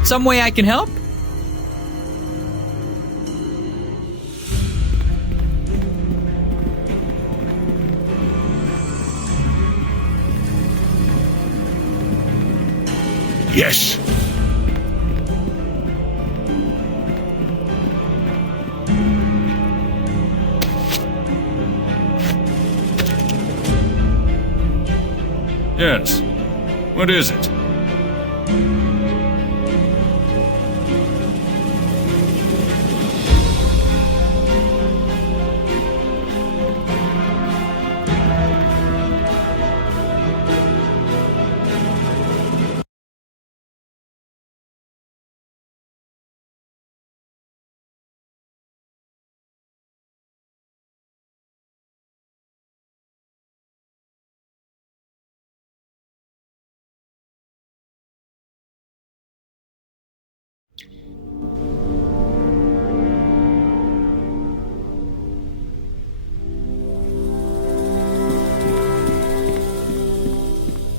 Some way I can help? Yes. Yes. What is it?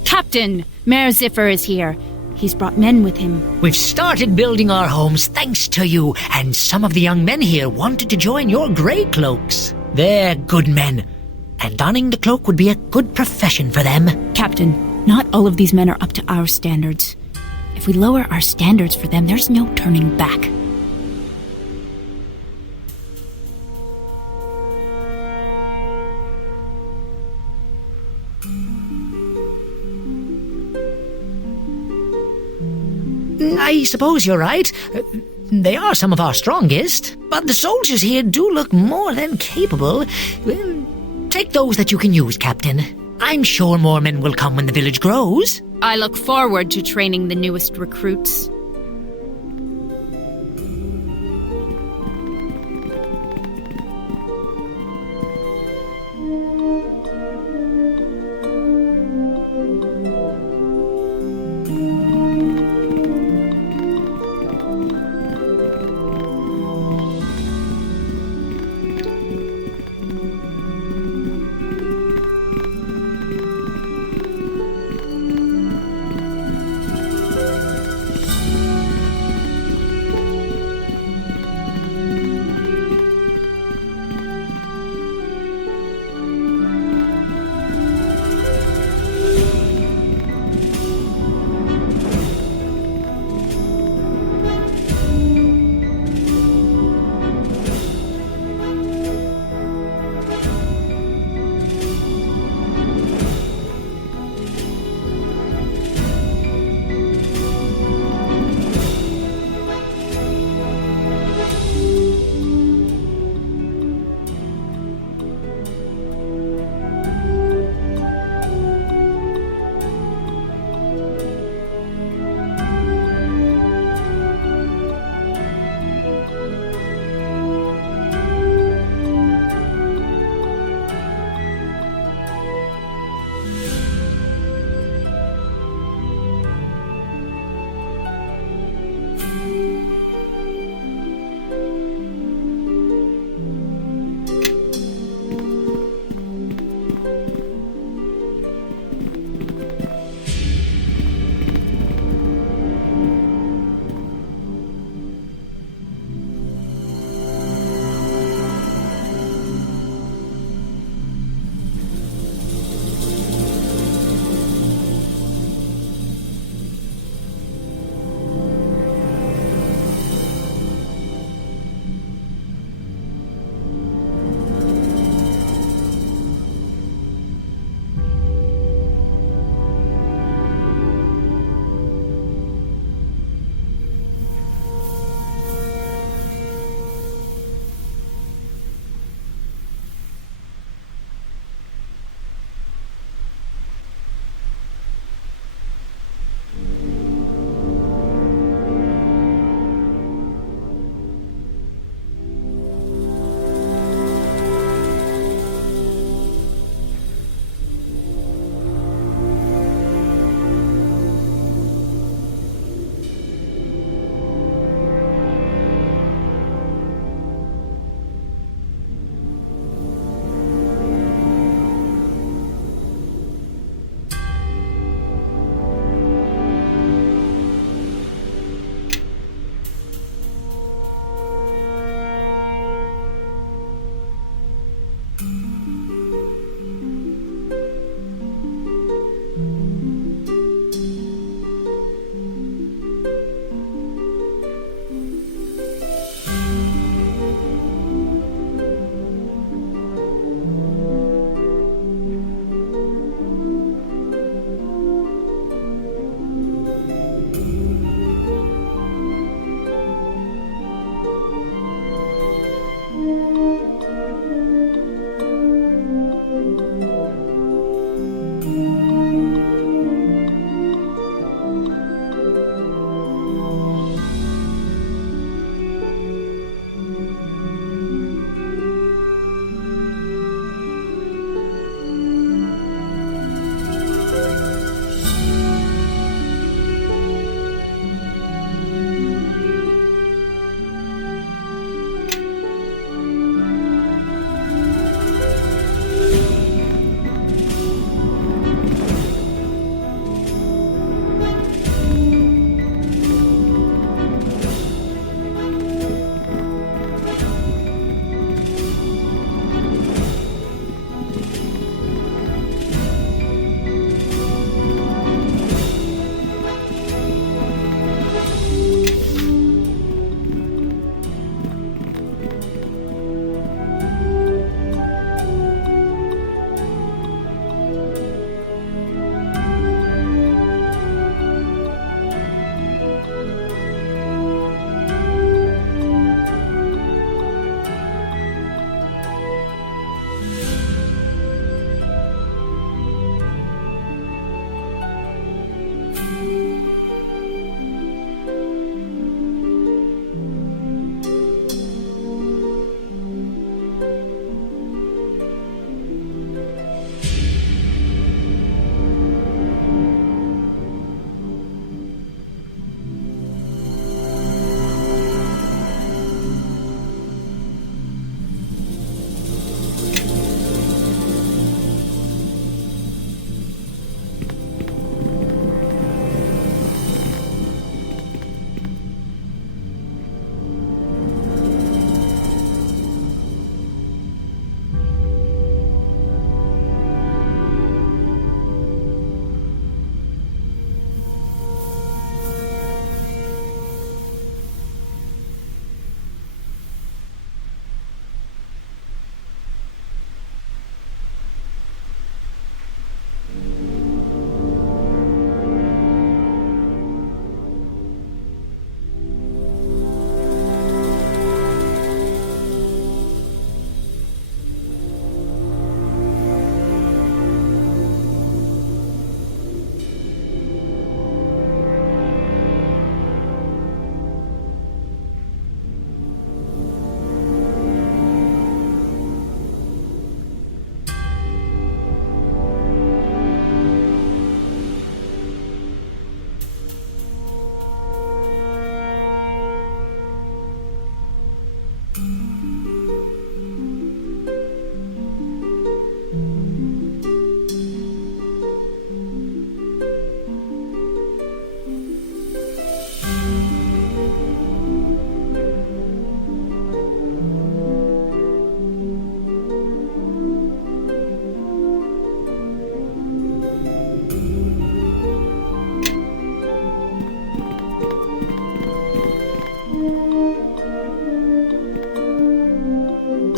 Captain, Mayor Ziffer is here. He's brought men with him. We've started building our homes thanks to you, and some of the young men here wanted to join your grey cloaks. They're good men, and donning the cloak would be a good profession for them. Captain, not all of these men are up to our standards. If we lower our standards for them, there's no turning back. I suppose you're right. They are some of our strongest, but the soldiers here do look more than capable. Well, take those that you can use, Captain. I'm sure more men will come when the village grows. I look forward to training the newest recruits.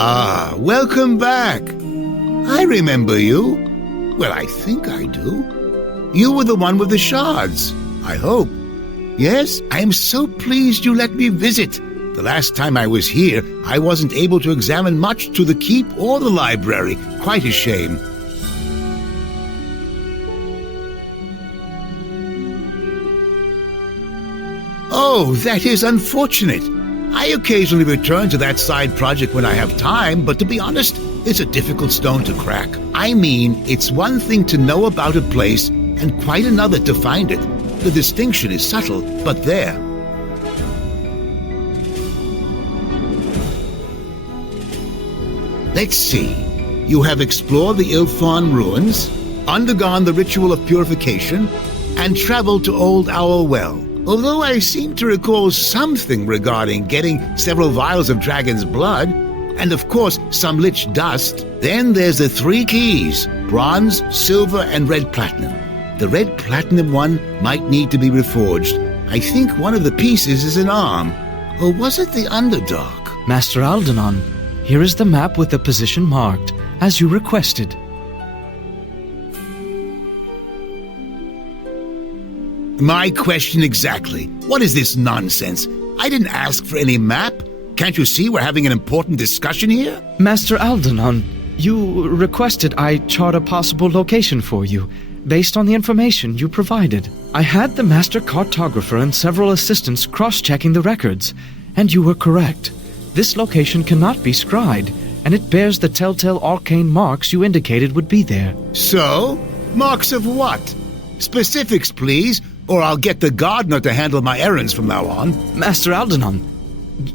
Ah, welcome back. I remember you. Well, I think I do. You were the one with the shards, I hope. Yes, I am so pleased you let me visit. The last time I was here, I wasn't able to examine much to the keep or the library. Quite a shame. Oh, that is unfortunate. I occasionally return to that side project when I have time, but to be honest, it's a difficult stone to crack. I mean, it's one thing to know about a place and quite another to find it. The distinction is subtle, but there. Let's see. You have explored the Ilfon ruins, undergone the ritual of purification, and traveled to Old Owl Well. Although I seem to recall something regarding getting several vials of dragon's blood, and of course some lich dust, then there's the 3 keys: bronze, silver, and red platinum. The red platinum one might need to be reforged. I think one of the pieces is an arm. Or was it the Underdark? Master Aldenon, here is the map with the position marked, as you requested. My question exactly. What is this nonsense? I didn't ask for any map. Can't you see we're having an important discussion here? Master Aldenon, you requested I chart a possible location for you, based on the information you provided. I had the master cartographer and several assistants cross-checking the records, and you were correct. This location cannot be scryed, and it bears the telltale arcane marks you indicated would be there. So? Marks of what? Specifics, please, or I'll get the gardener to handle my errands from now on. Master Aldenon,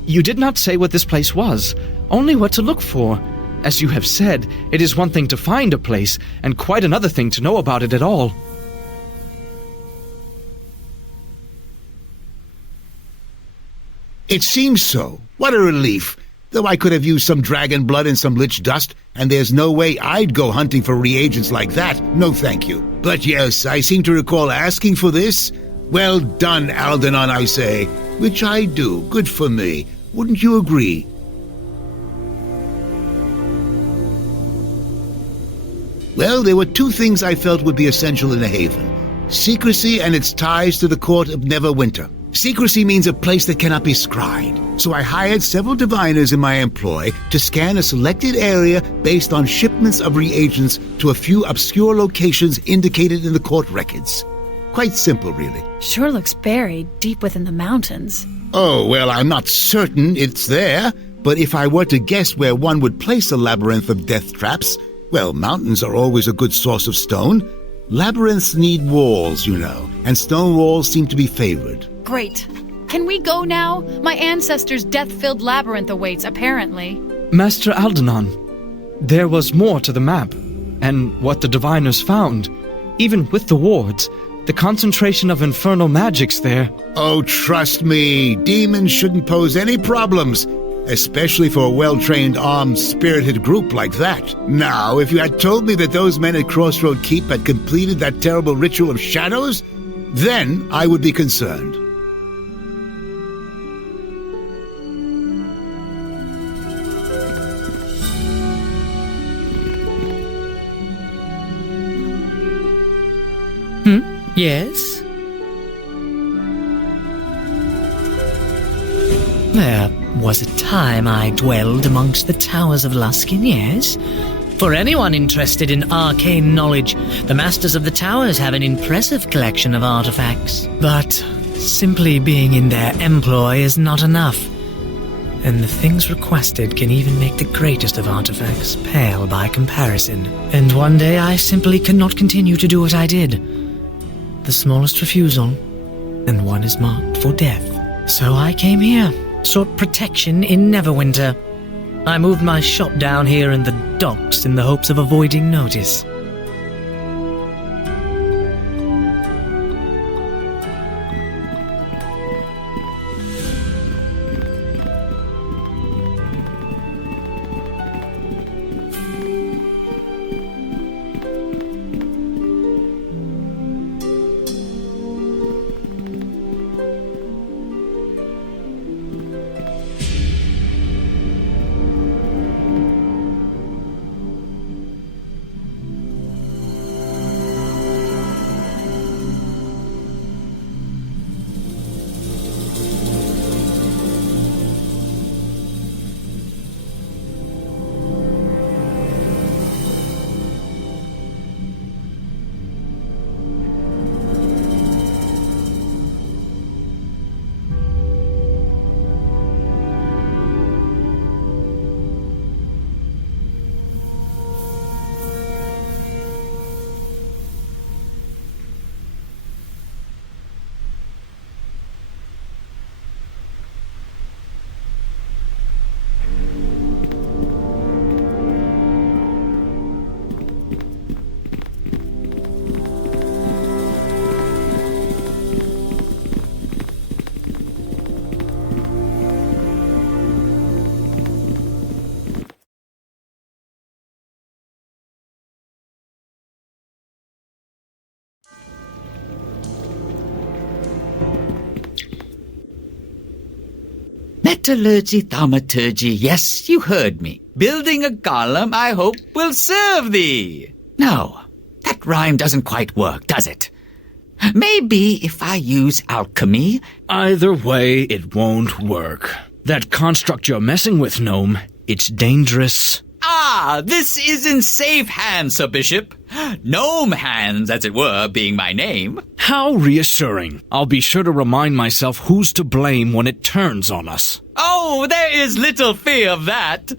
you did not say what this place was, only what to look for. As you have said, it is one thing to find a place, and quite another thing to know about it at all. It seems so. What a relief. Though I could have used some dragon blood and some lich dust, and there's no way I'd go hunting for reagents like that. No thank you. But yes, I seem to recall asking for this. Well done, Aldenon, I say. Which I do. Good for me. Wouldn't you agree? Well, there were 2 things I felt would be essential in a haven. Secrecy and its ties to the court of Neverwinter. Secrecy means a place that cannot be scryed. So I hired several diviners in my employ to scan a selected area based on shipments of reagents to a few obscure locations indicated in the court records. Quite simple, really. Sure looks buried deep within the mountains. Oh, well, I'm not certain it's there, but if I were to guess where one would place a labyrinth of death traps, well, mountains are always a good source of stone. Labyrinths need walls, you know, and stone walls seem to be favored. Great. Can we go now? My ancestors' death-filled labyrinth awaits, apparently. Master Aldenon, there was more to the map, and what the diviners found. Even with the wards, the concentration of infernal magics there. Oh, trust me, demons shouldn't pose any problems, especially for a well-trained, armed, spirited group like that. Now, if you had told me that those men at Crossroad Keep had completed that terrible ritual of shadows, then I would be concerned. Yes? There was a time I dwelled amongst the towers of Luskin, yes? For anyone interested in arcane knowledge, the Masters of the Towers have an impressive collection of artifacts. But simply being in their employ is not enough. And the things requested can even make the greatest of artifacts pale by comparison. And one day I simply cannot continue to do what I did. The smallest refusal, and one is marked for death. So I came here, sought protection in Neverwinter. I moved my shop down here in the docks in the hopes of avoiding notice. Metallurgy, thaumaturgy, yes, you heard me. Building a golem, I hope, will serve thee. No, that rhyme doesn't quite work, does it? Maybe if I use alchemy... Either way, it won't work. That construct you're messing with, Gnome, it's dangerous. Ah, this is in safe hands, Sir Bishop. Gnome hands, as it were, being my name. How reassuring. I'll be sure to remind myself who's to blame when it turns on us. Oh, there is little fear of that.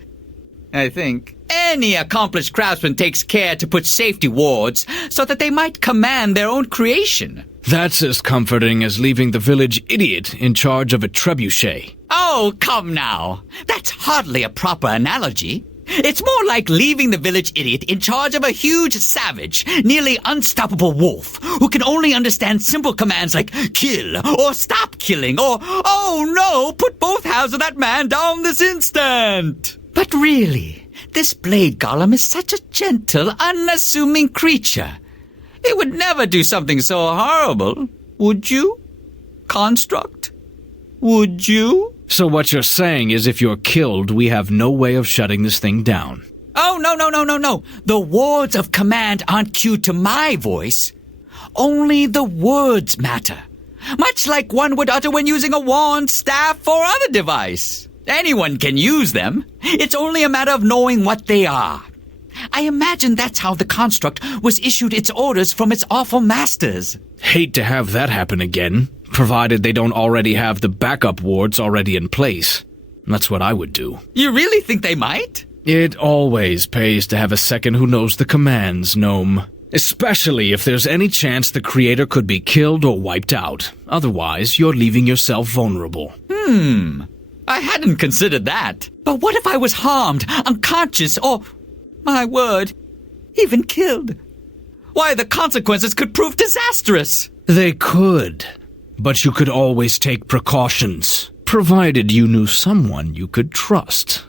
I think. Any accomplished craftsman takes care to put safety wards so that they might command their own creation. That's as comforting as leaving the village idiot in charge of a trebuchet. Oh, come now. That's hardly a proper analogy. It's more like leaving the village idiot in charge of a huge savage, nearly unstoppable wolf, who can only understand simple commands like kill, or stop killing, or, oh no, put both halves of that man down this instant. But really, this blade golem is such a gentle, unassuming creature. It would never do something so horrible, would you? Construct? Would you? So what you're saying is if you're killed, we have no way of shutting this thing down. Oh, no. The wards of command aren't cued to my voice. Only the words matter. Much like one would utter when using a wand, staff, or other device. Anyone can use them. It's only a matter of knowing what they are. I imagine that's how the construct was issued its orders from its awful masters. Hate to have that happen again, provided they don't already have the backup wards already in place. That's what I would do. You really think they might? It always pays to have a second who knows the commands, Gnome. Especially if there's any chance the creator could be killed or wiped out. Otherwise, you're leaving yourself vulnerable. I hadn't considered that. But what if I was harmed, unconscious, or, my word, even killed? Why, the consequences could prove disastrous. They could. But you could always take precautions, provided you knew someone you could trust.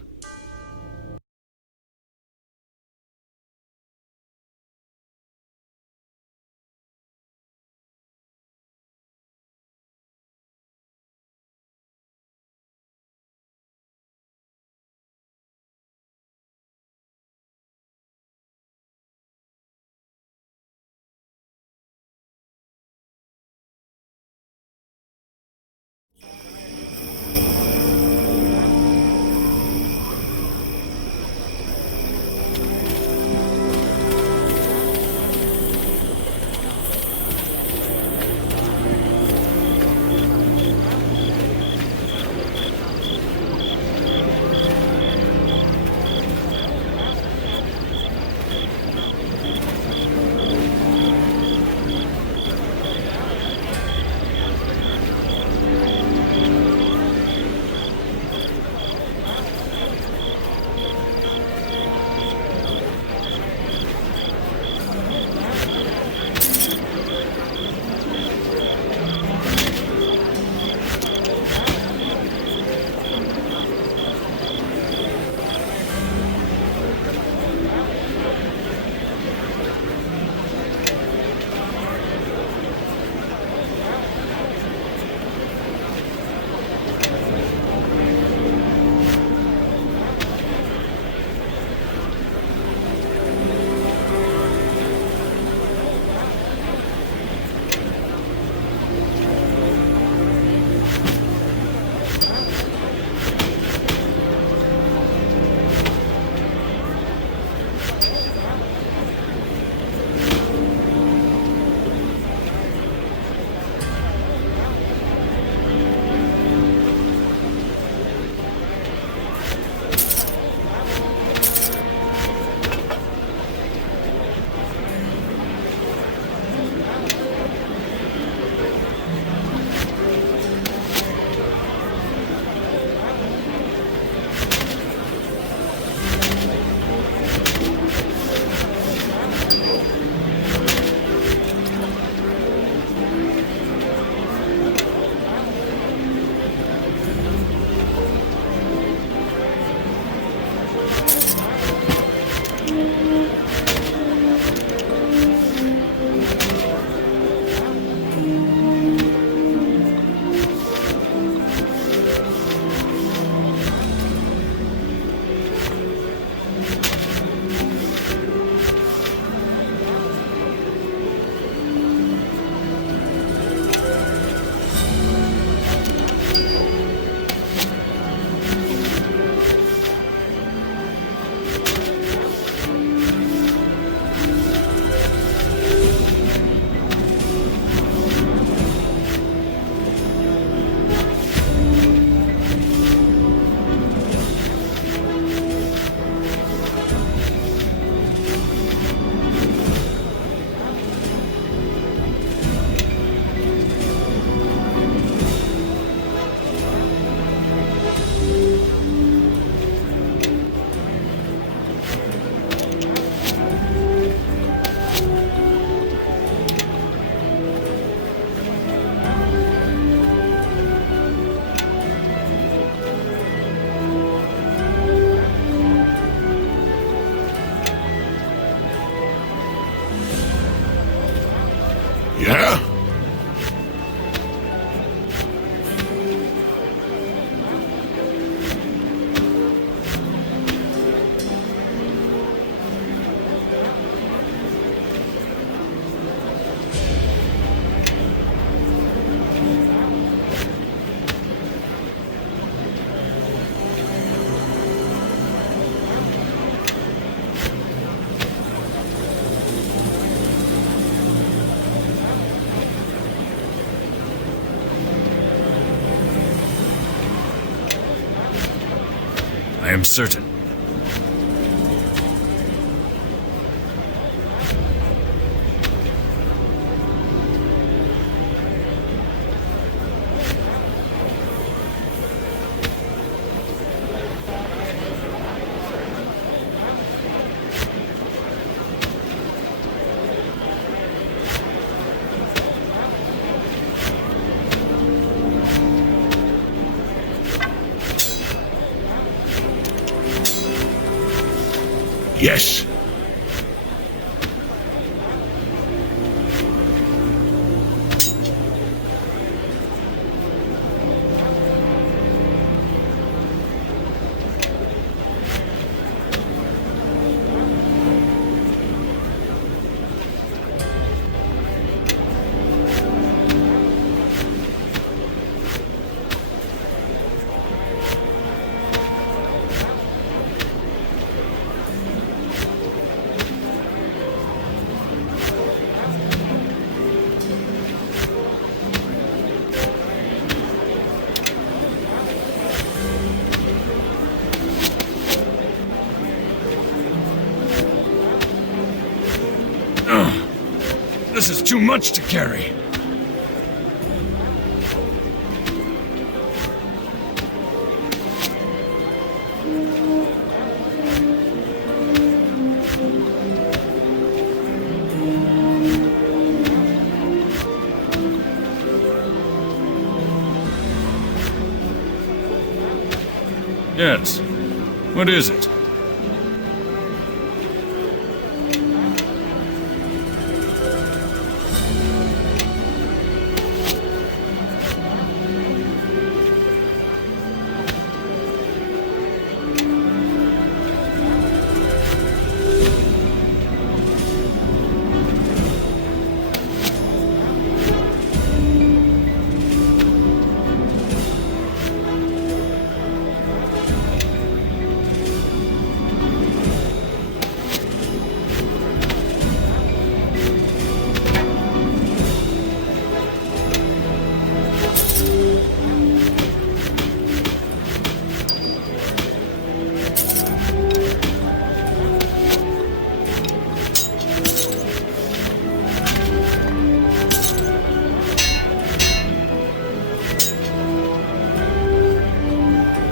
am certain. Yes. This is too much to carry. Yes. What is it?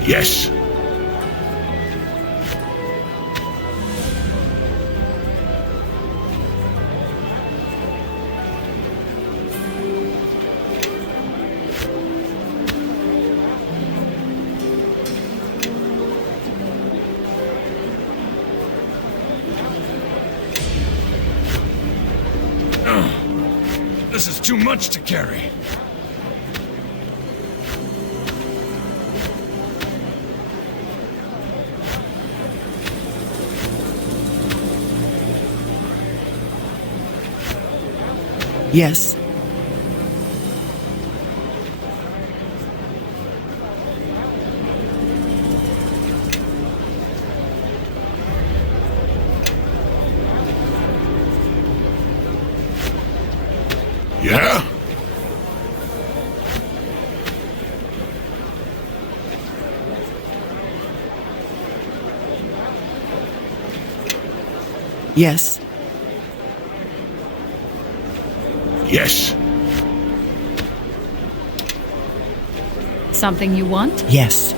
Yes. This is too much to carry. Yes. Yeah? Yes. Yes. Something you want? Yes.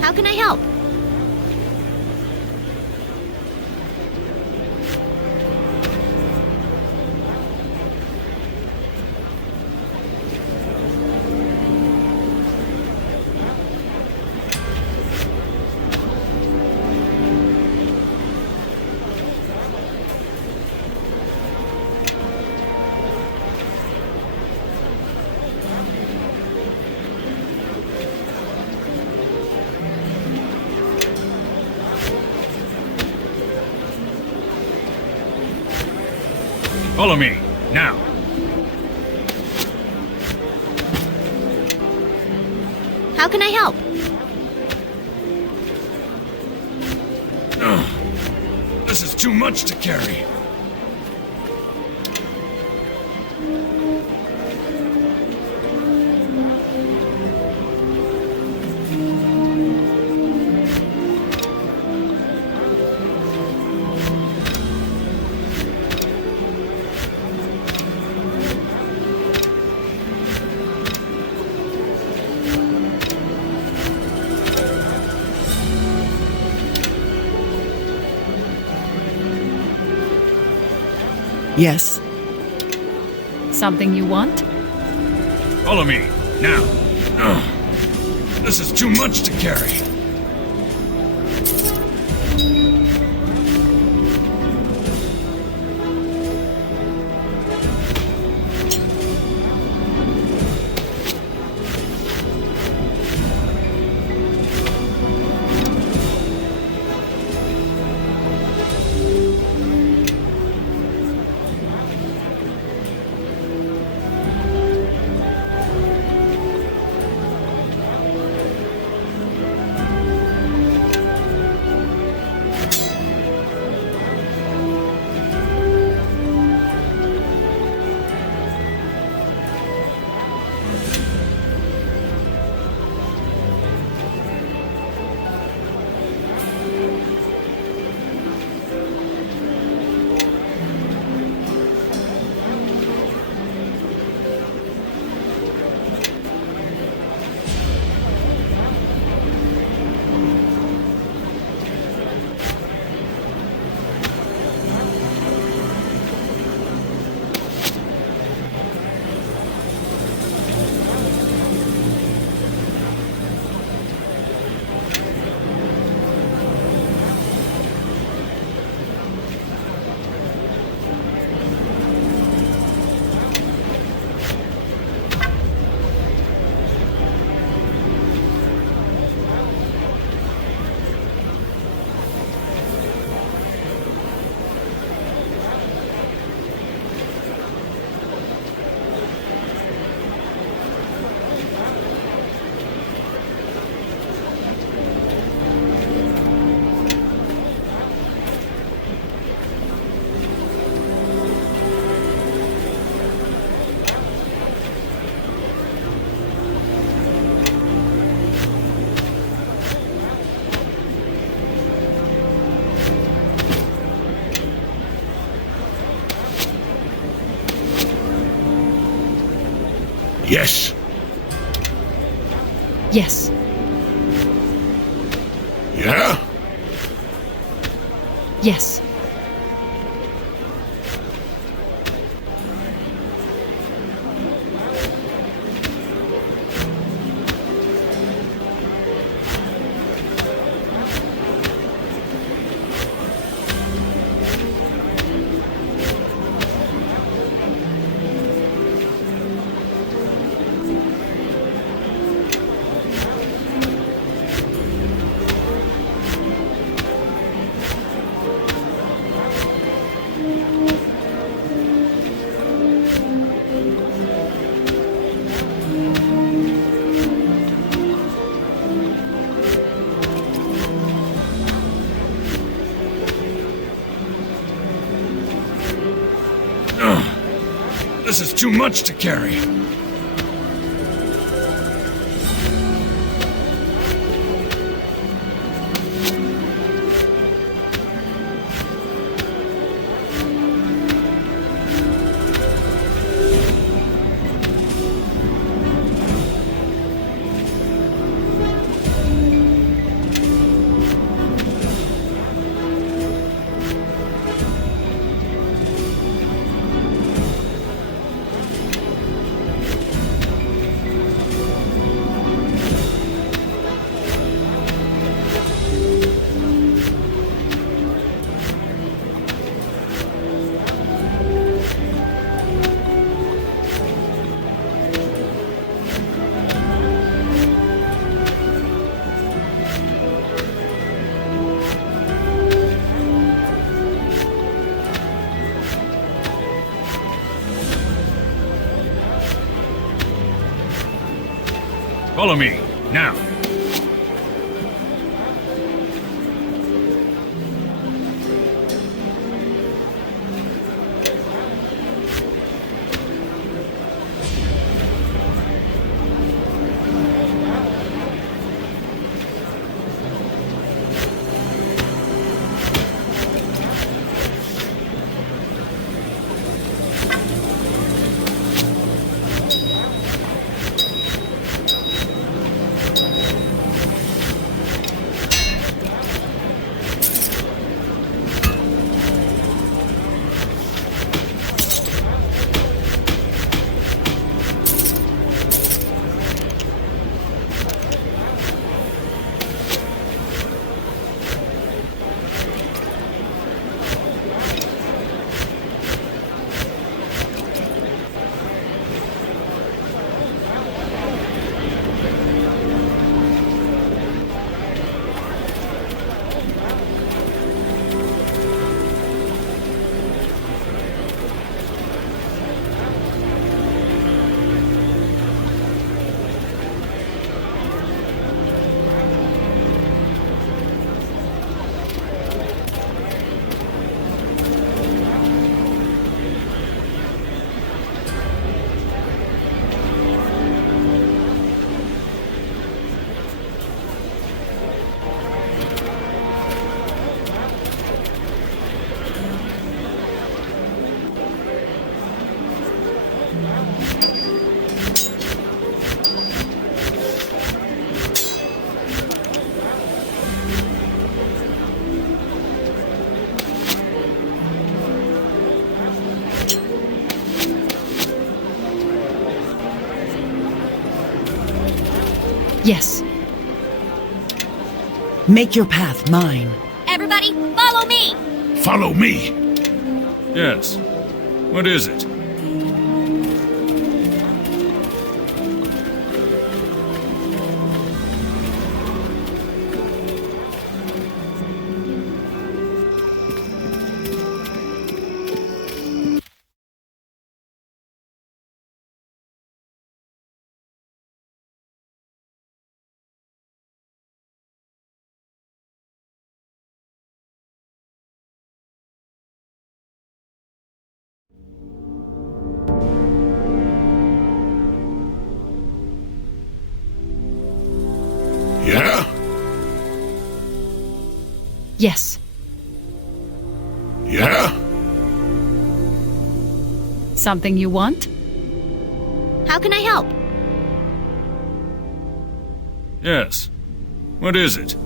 How can I help? Follow me, now. How can I help? This is too much to carry. Yes? Something you want? Follow me, now. This is too much to carry. Yes. Yes. Yeah? Yes. This is too much to carry. Follow me, now. Yes. Make your path mine. Everybody, follow me! Follow me! Yes. What is it? Yeah? Yes. Yeah? Something you want? How can I help? Yes. What is it?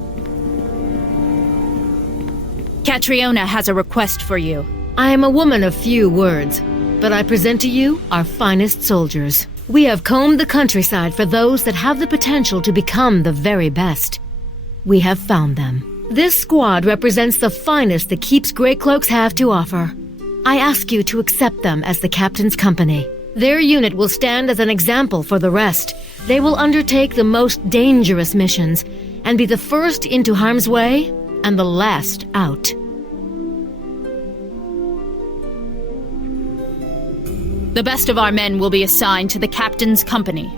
Catriona has a request for you. I am a woman of few words, but I present to you our finest soldiers. We have combed the countryside for those that have the potential to become the very best. We have found them. This squad represents the finest the Keep's Grey Cloaks have to offer. I ask you to accept them as the captain's company. Their unit will stand as an example for the rest. They will undertake the most dangerous missions and be the first into harm's way and the last out. The best of our men will be assigned to the captain's company,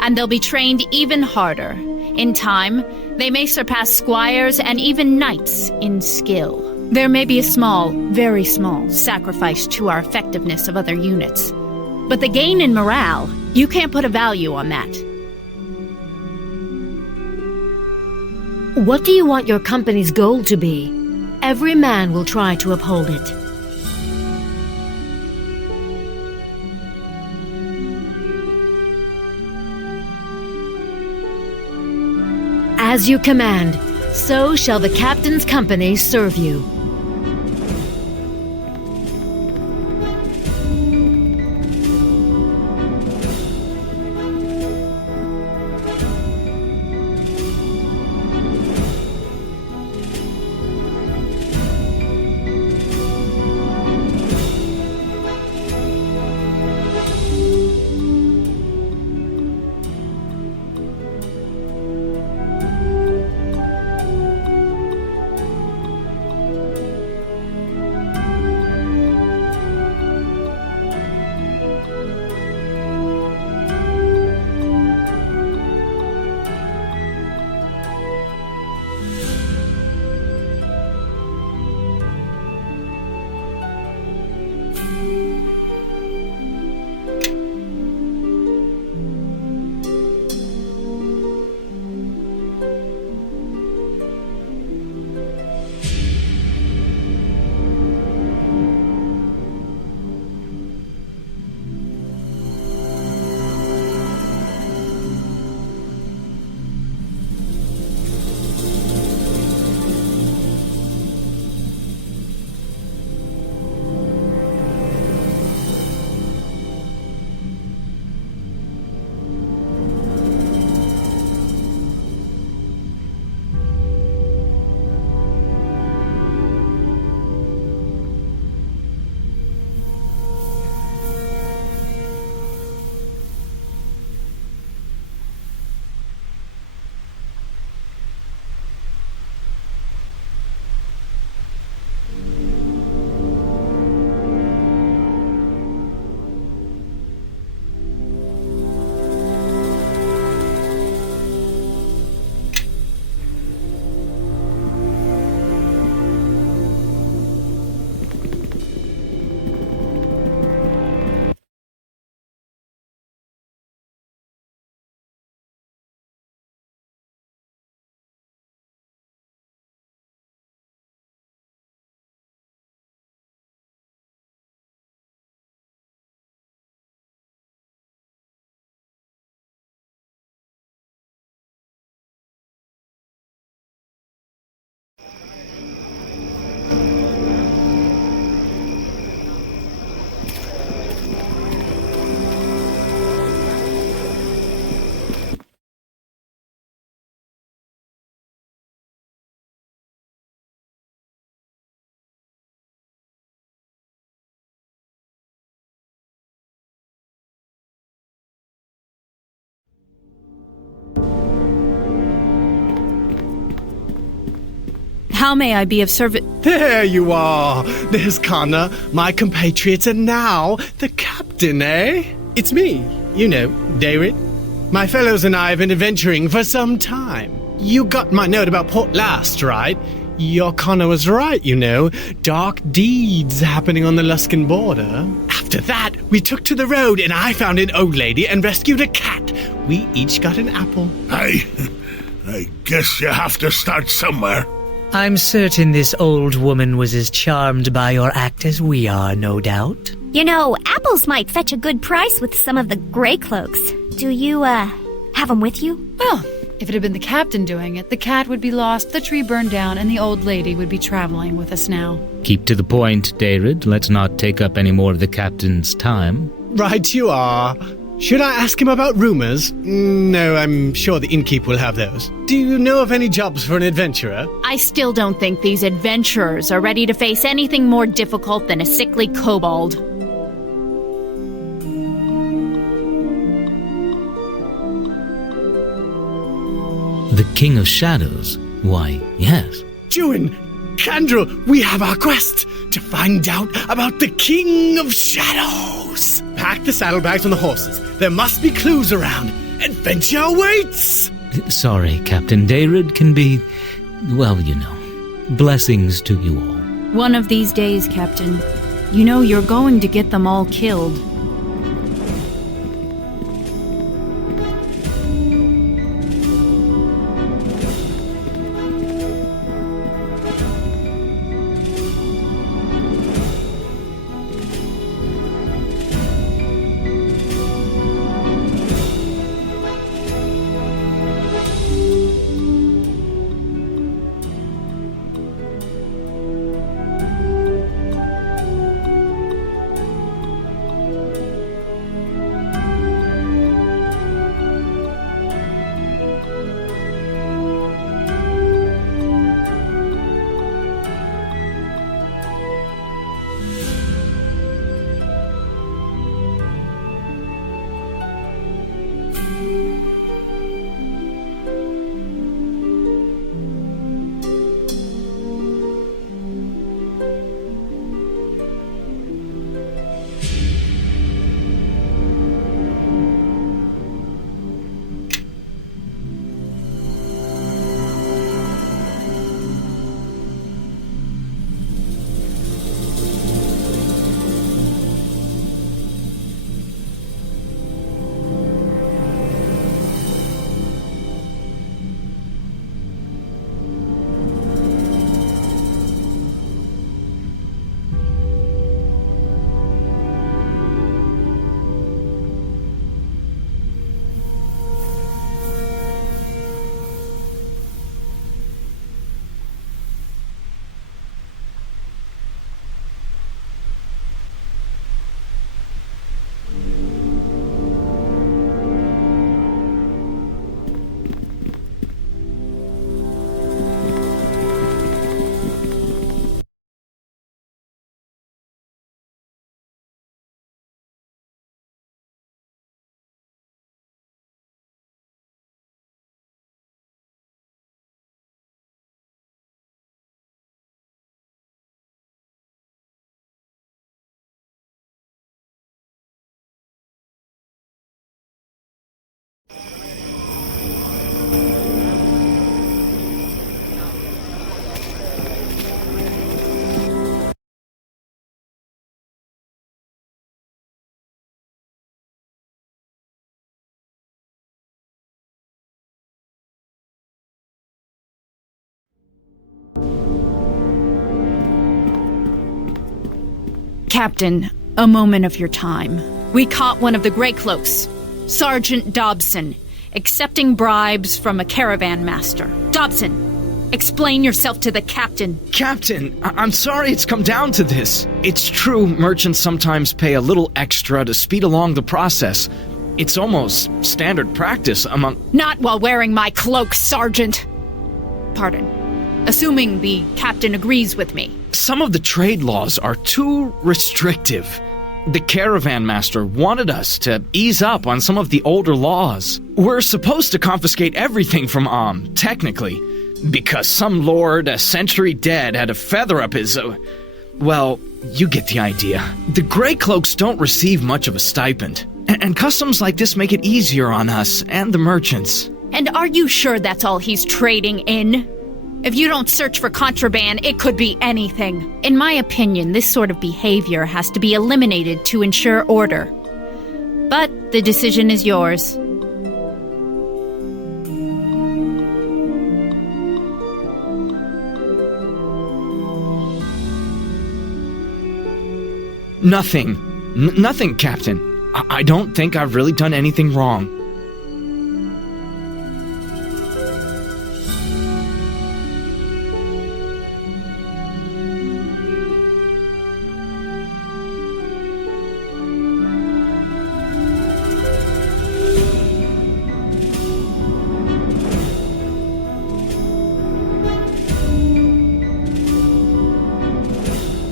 and they'll be trained even harder. In time, they may surpass squires and even knights in skill. There may be a small, very small, sacrifice to our effectiveness of other units. But the gain in morale, you can't put a value on that. What do you want your company's goal to be? Every man will try to uphold it. As you command, so shall the captain's company serve you. How may I be of service? There you are. There's Connor, my compatriot, and now the captain, eh? It's me, you know, David. My fellows and I have been adventuring for some time. You got my note about Port Last, right? Your Connor was right, you know. Dark deeds happening on the Luskan border. After that, we took to the road and I found an old lady and rescued a cat. We each got an apple. I guess you have to start somewhere. I'm certain this old woman was as charmed by your act as we are, no doubt. You know, apples might fetch a good price with some of the gray cloaks. Do you, have them with you? Well, if it had been the captain doing it, the cat would be lost, the tree burned down, and the old lady would be traveling with us now. Keep to the point, David. Let's not take up any more of the captain's time. Right you are. Should I ask him about rumors? No, I'm sure the innkeep will have those. Do you know of any jobs for an adventurer? I still don't think these adventurers are ready to face anything more difficult than a sickly kobold. The King of Shadows? Why, yes. Juin, Kandrel, we have our quest to find out about the King of Shadows. Pack the saddlebags on the horses. There must be clues around. Adventure awaits! Sorry, Captain. David can be, well, you know. Blessings to you all. One of these days, Captain, you know you're going to get them all killed. Captain, a moment of your time. We caught one of the Grey Cloaks, Sergeant Dobson, accepting bribes from a caravan master. Dobson, explain yourself to the captain. Captain, I'm sorry it's come down to this. It's true merchants sometimes pay a little extra to speed along the process. It's almost standard practice among— Not while wearing my cloak, Sergeant! Pardon. Assuming the captain agrees with me. Some of the trade laws are too restrictive. The caravan master wanted us to ease up on some of the older laws. We're supposed to confiscate everything from technically. Because some lord, a century dead, had a feather up his... well, you get the idea. The Grey Cloaks don't receive much of a stipend. And customs like this make it easier on us and the merchants. And are you sure that's all he's trading in? If you don't search for contraband, it could be anything. In my opinion, this sort of behavior has to be eliminated to ensure order. But the decision is yours. Nothing. Nothing, Captain. I don't think I've really done anything wrong.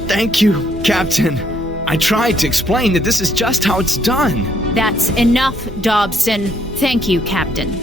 Thank you, Captain. I tried to explain that this is just how it's done. That's enough, Dobson. Thank you, Captain.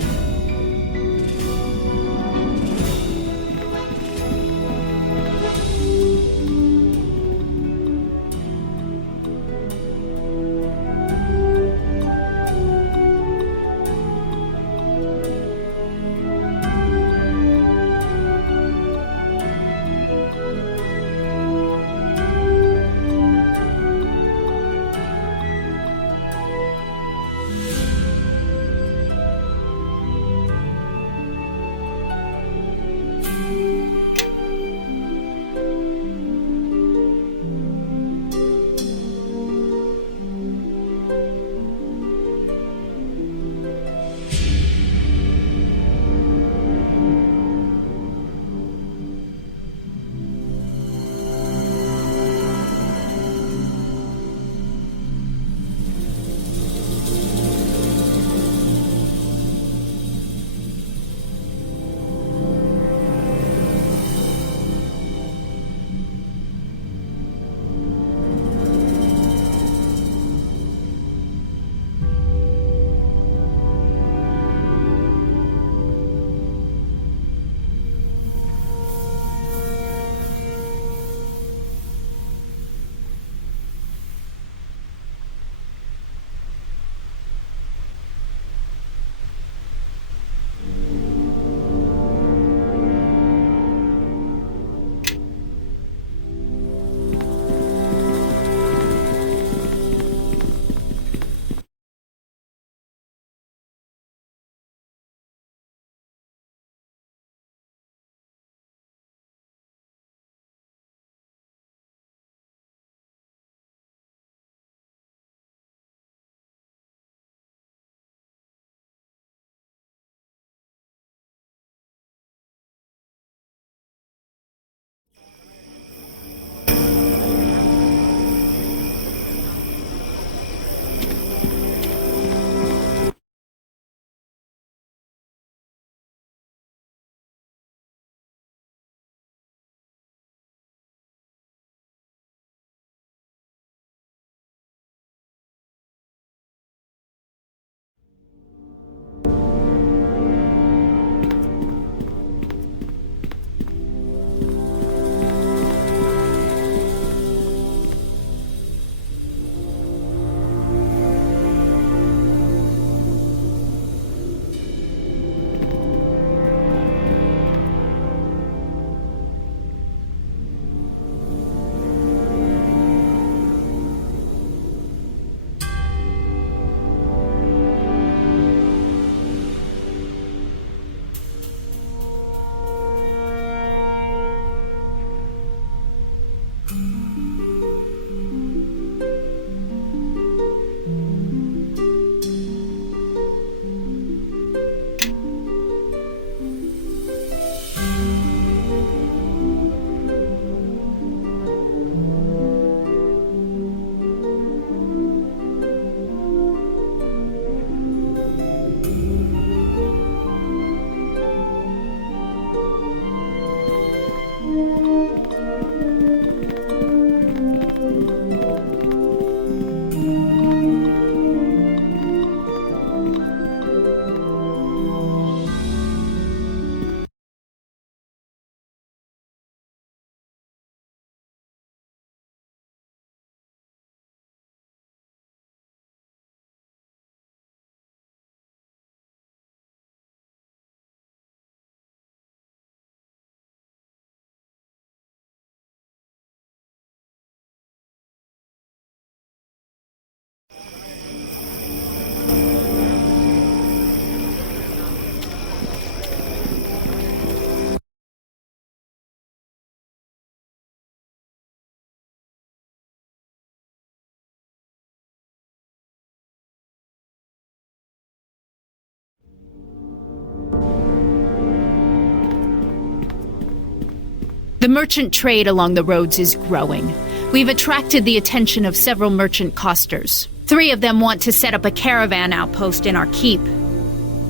The merchant trade along the roads is growing. We've attracted the attention of several merchant costers. 3 of them want to set up a caravan outpost in our keep.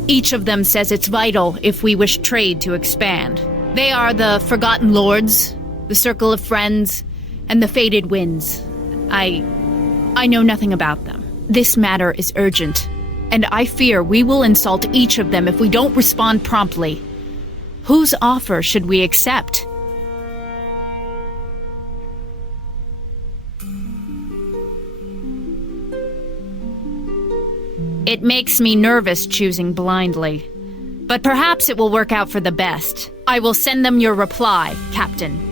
Each of them says it's vital if we wish trade to expand. They are the Forgotten Lords, the Circle of Friends, and the Faded Winds. I know nothing about them. This matter is urgent, and I fear we will insult each of them if we don't respond promptly. Whose offer should we accept? It makes me nervous choosing blindly. But perhaps it will work out for the best. I will send them your reply, Captain.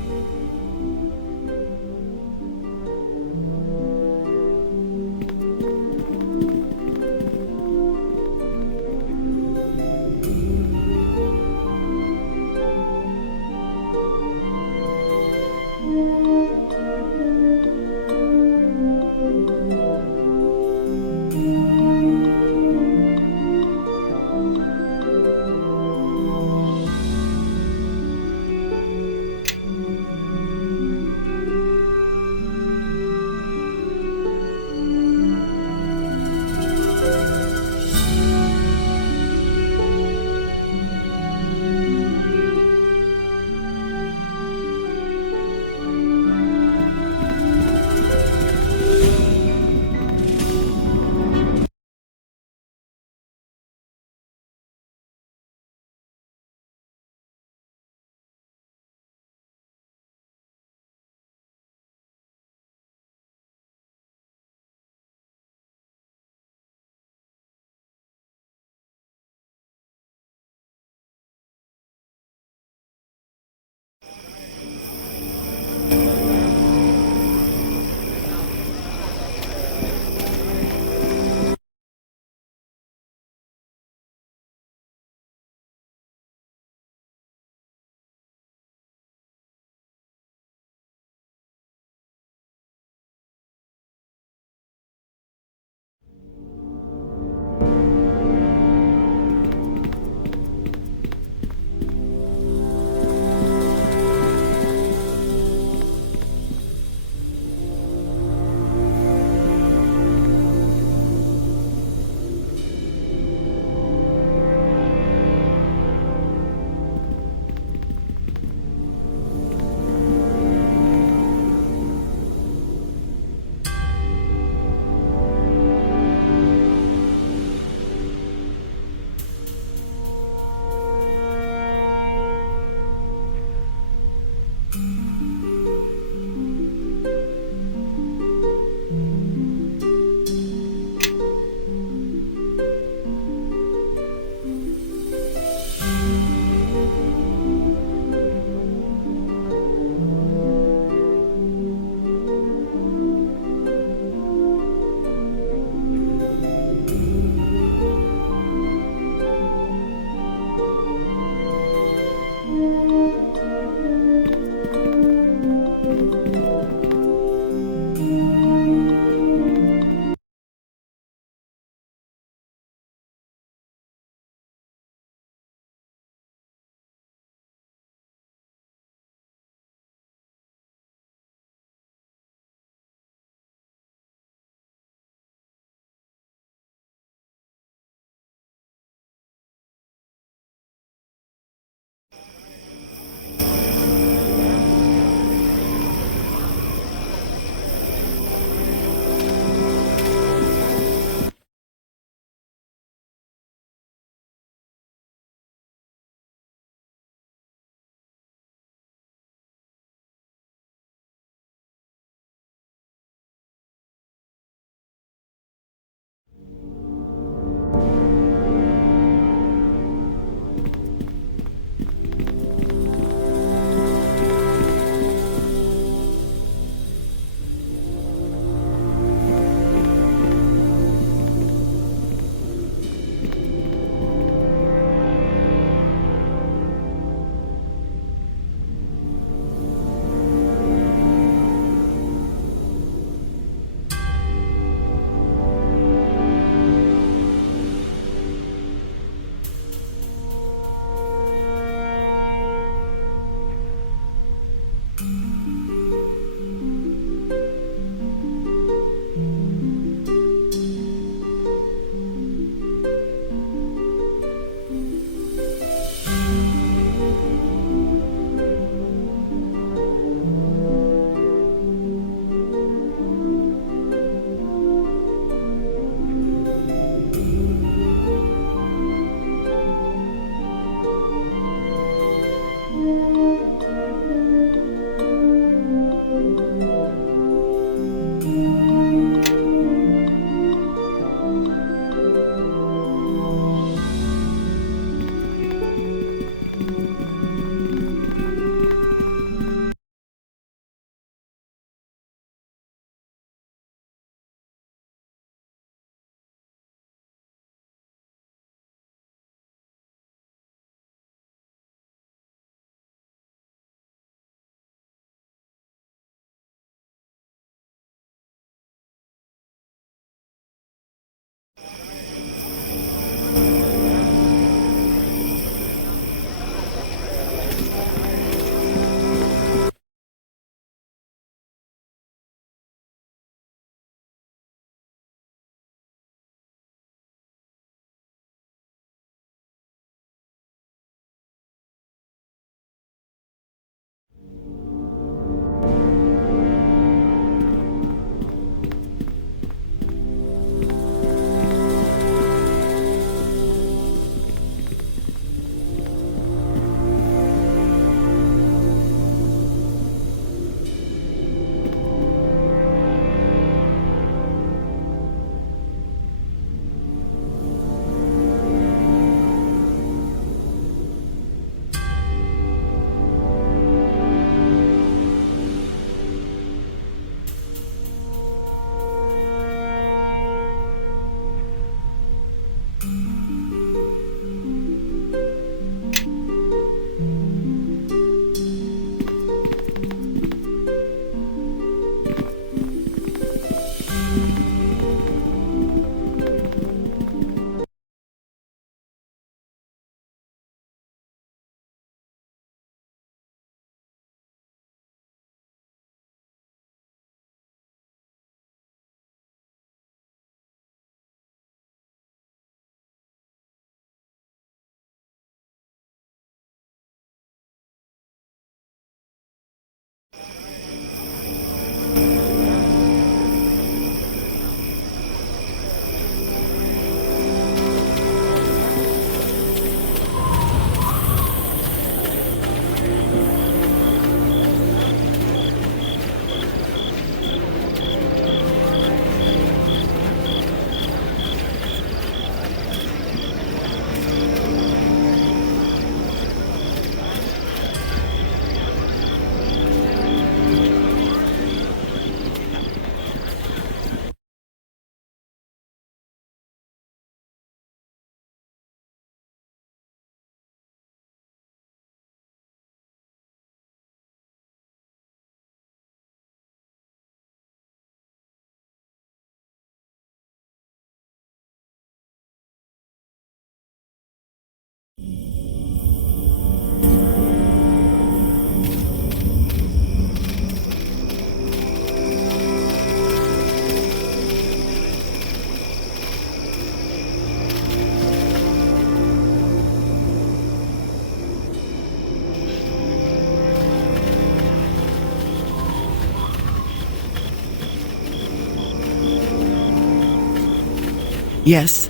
Yes?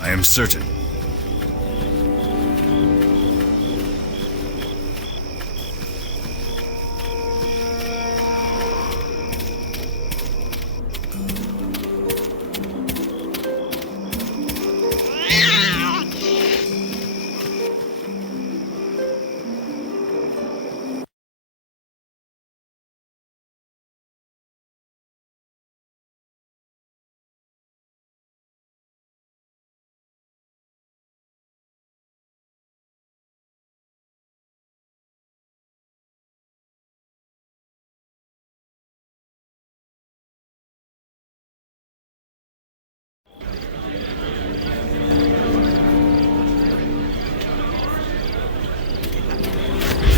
I am certain.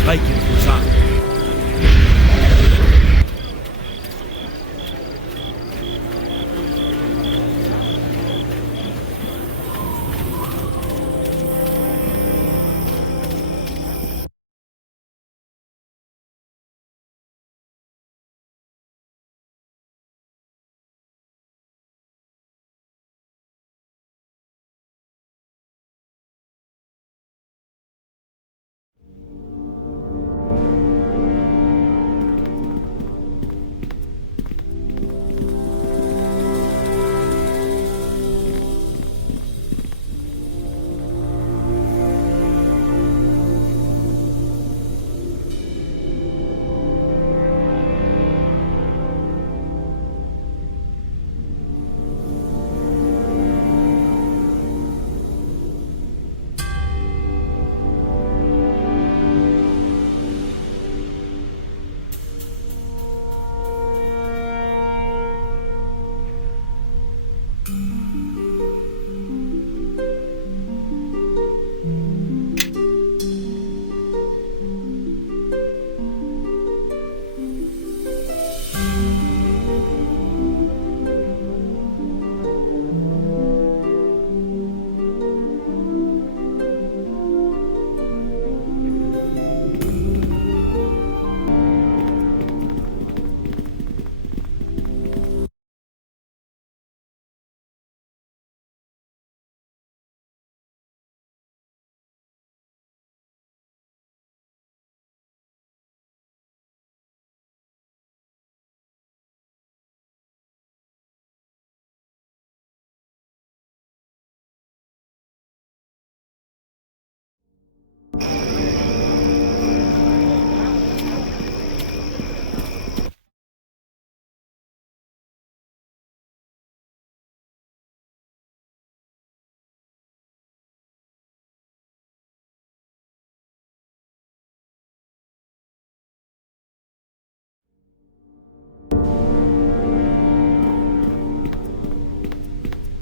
Vikings was on.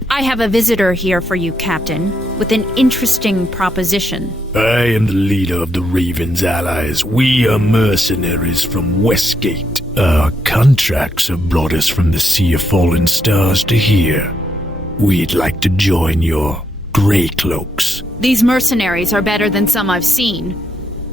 I have a visitor here for you, Captain, with an interesting proposition. I am the leader of the Raven's allies. We are mercenaries from Westgate. Our contracts have brought us from the Sea of Fallen Stars to here. We'd like to join your Grey Cloaks. These mercenaries are better than some I've seen,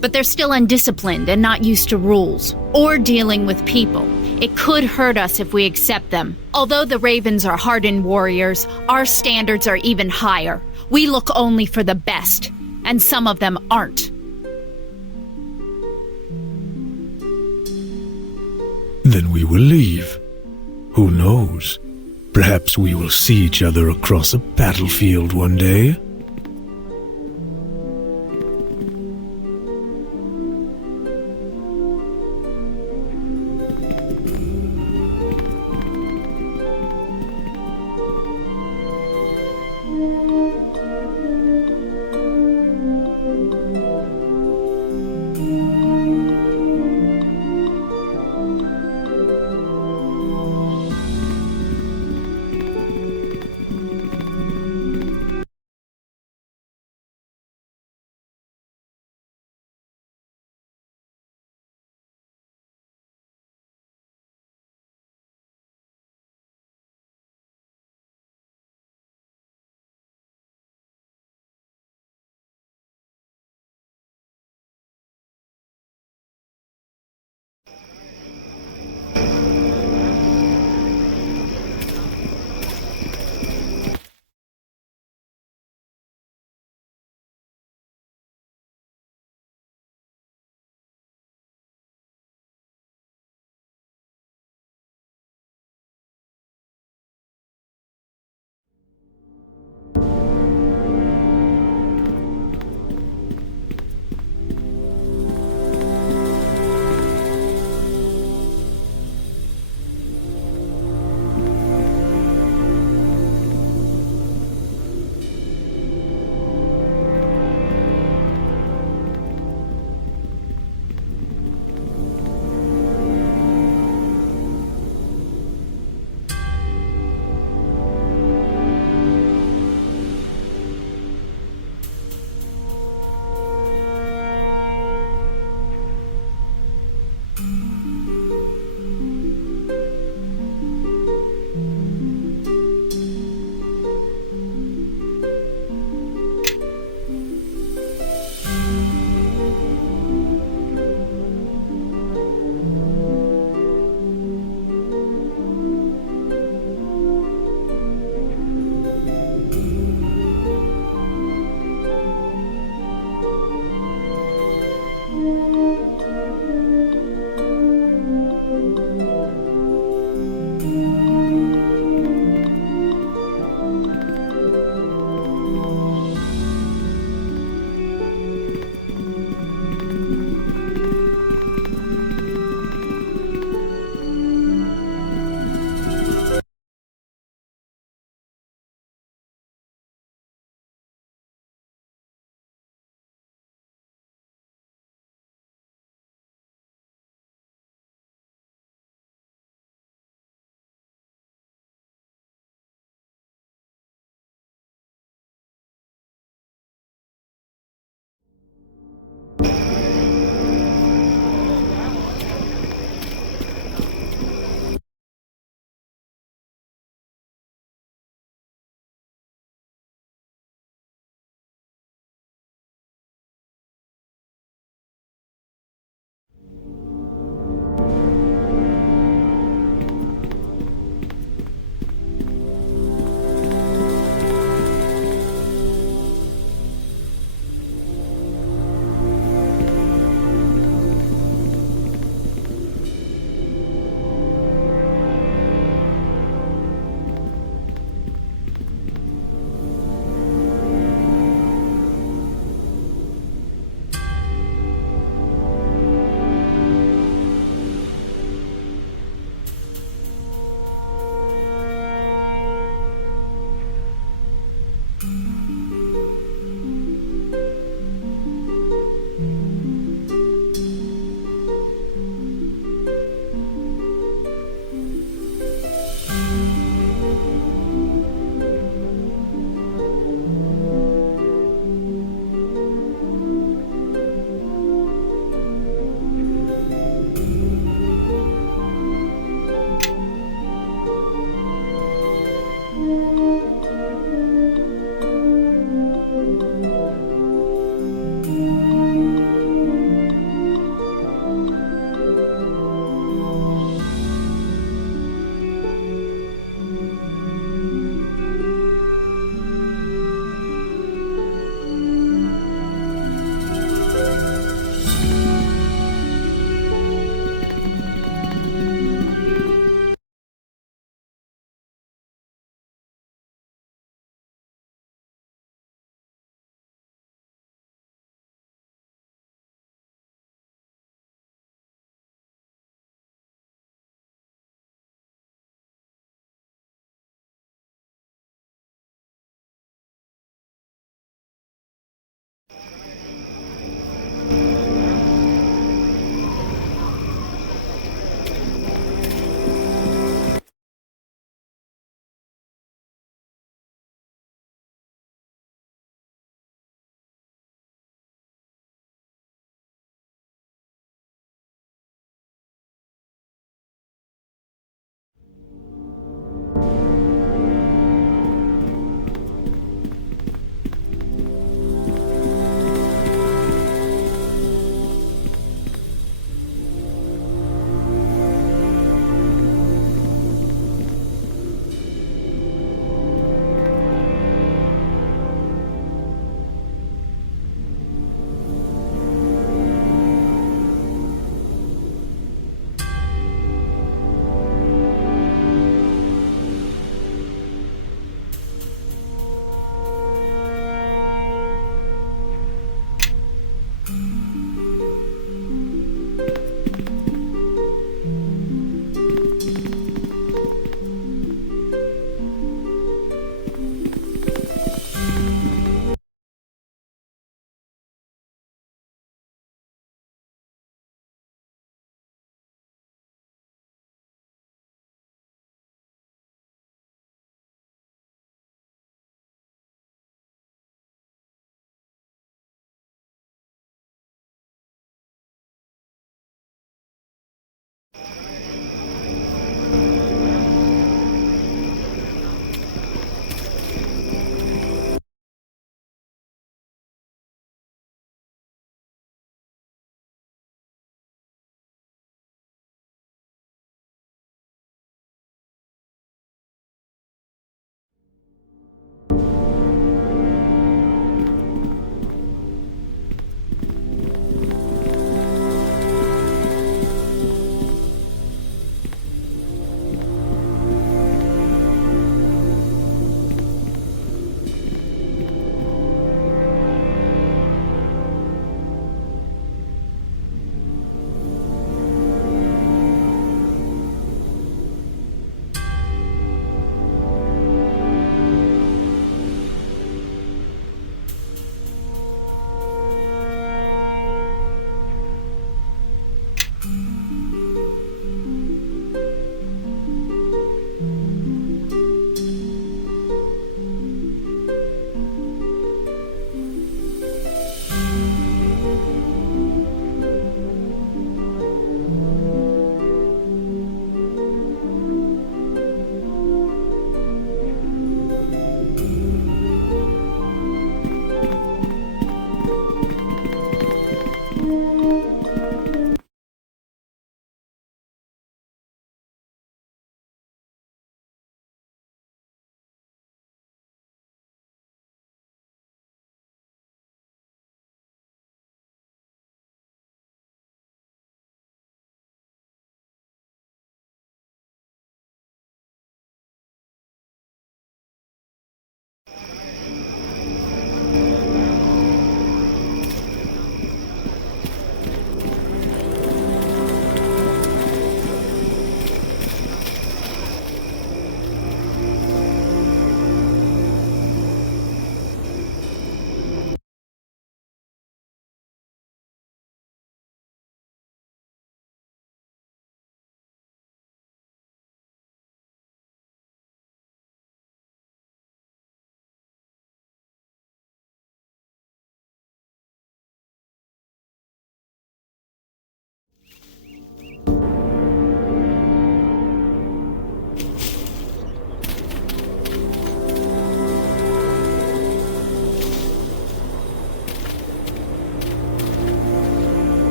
but they're still undisciplined and not used to rules or dealing with people. It could hurt us if we accept them. Although the Ravens are hardened warriors, our standards are even higher. We look only for the best, and some of them aren't. Then we will leave. Who knows? Perhaps we will see each other across a battlefield one day.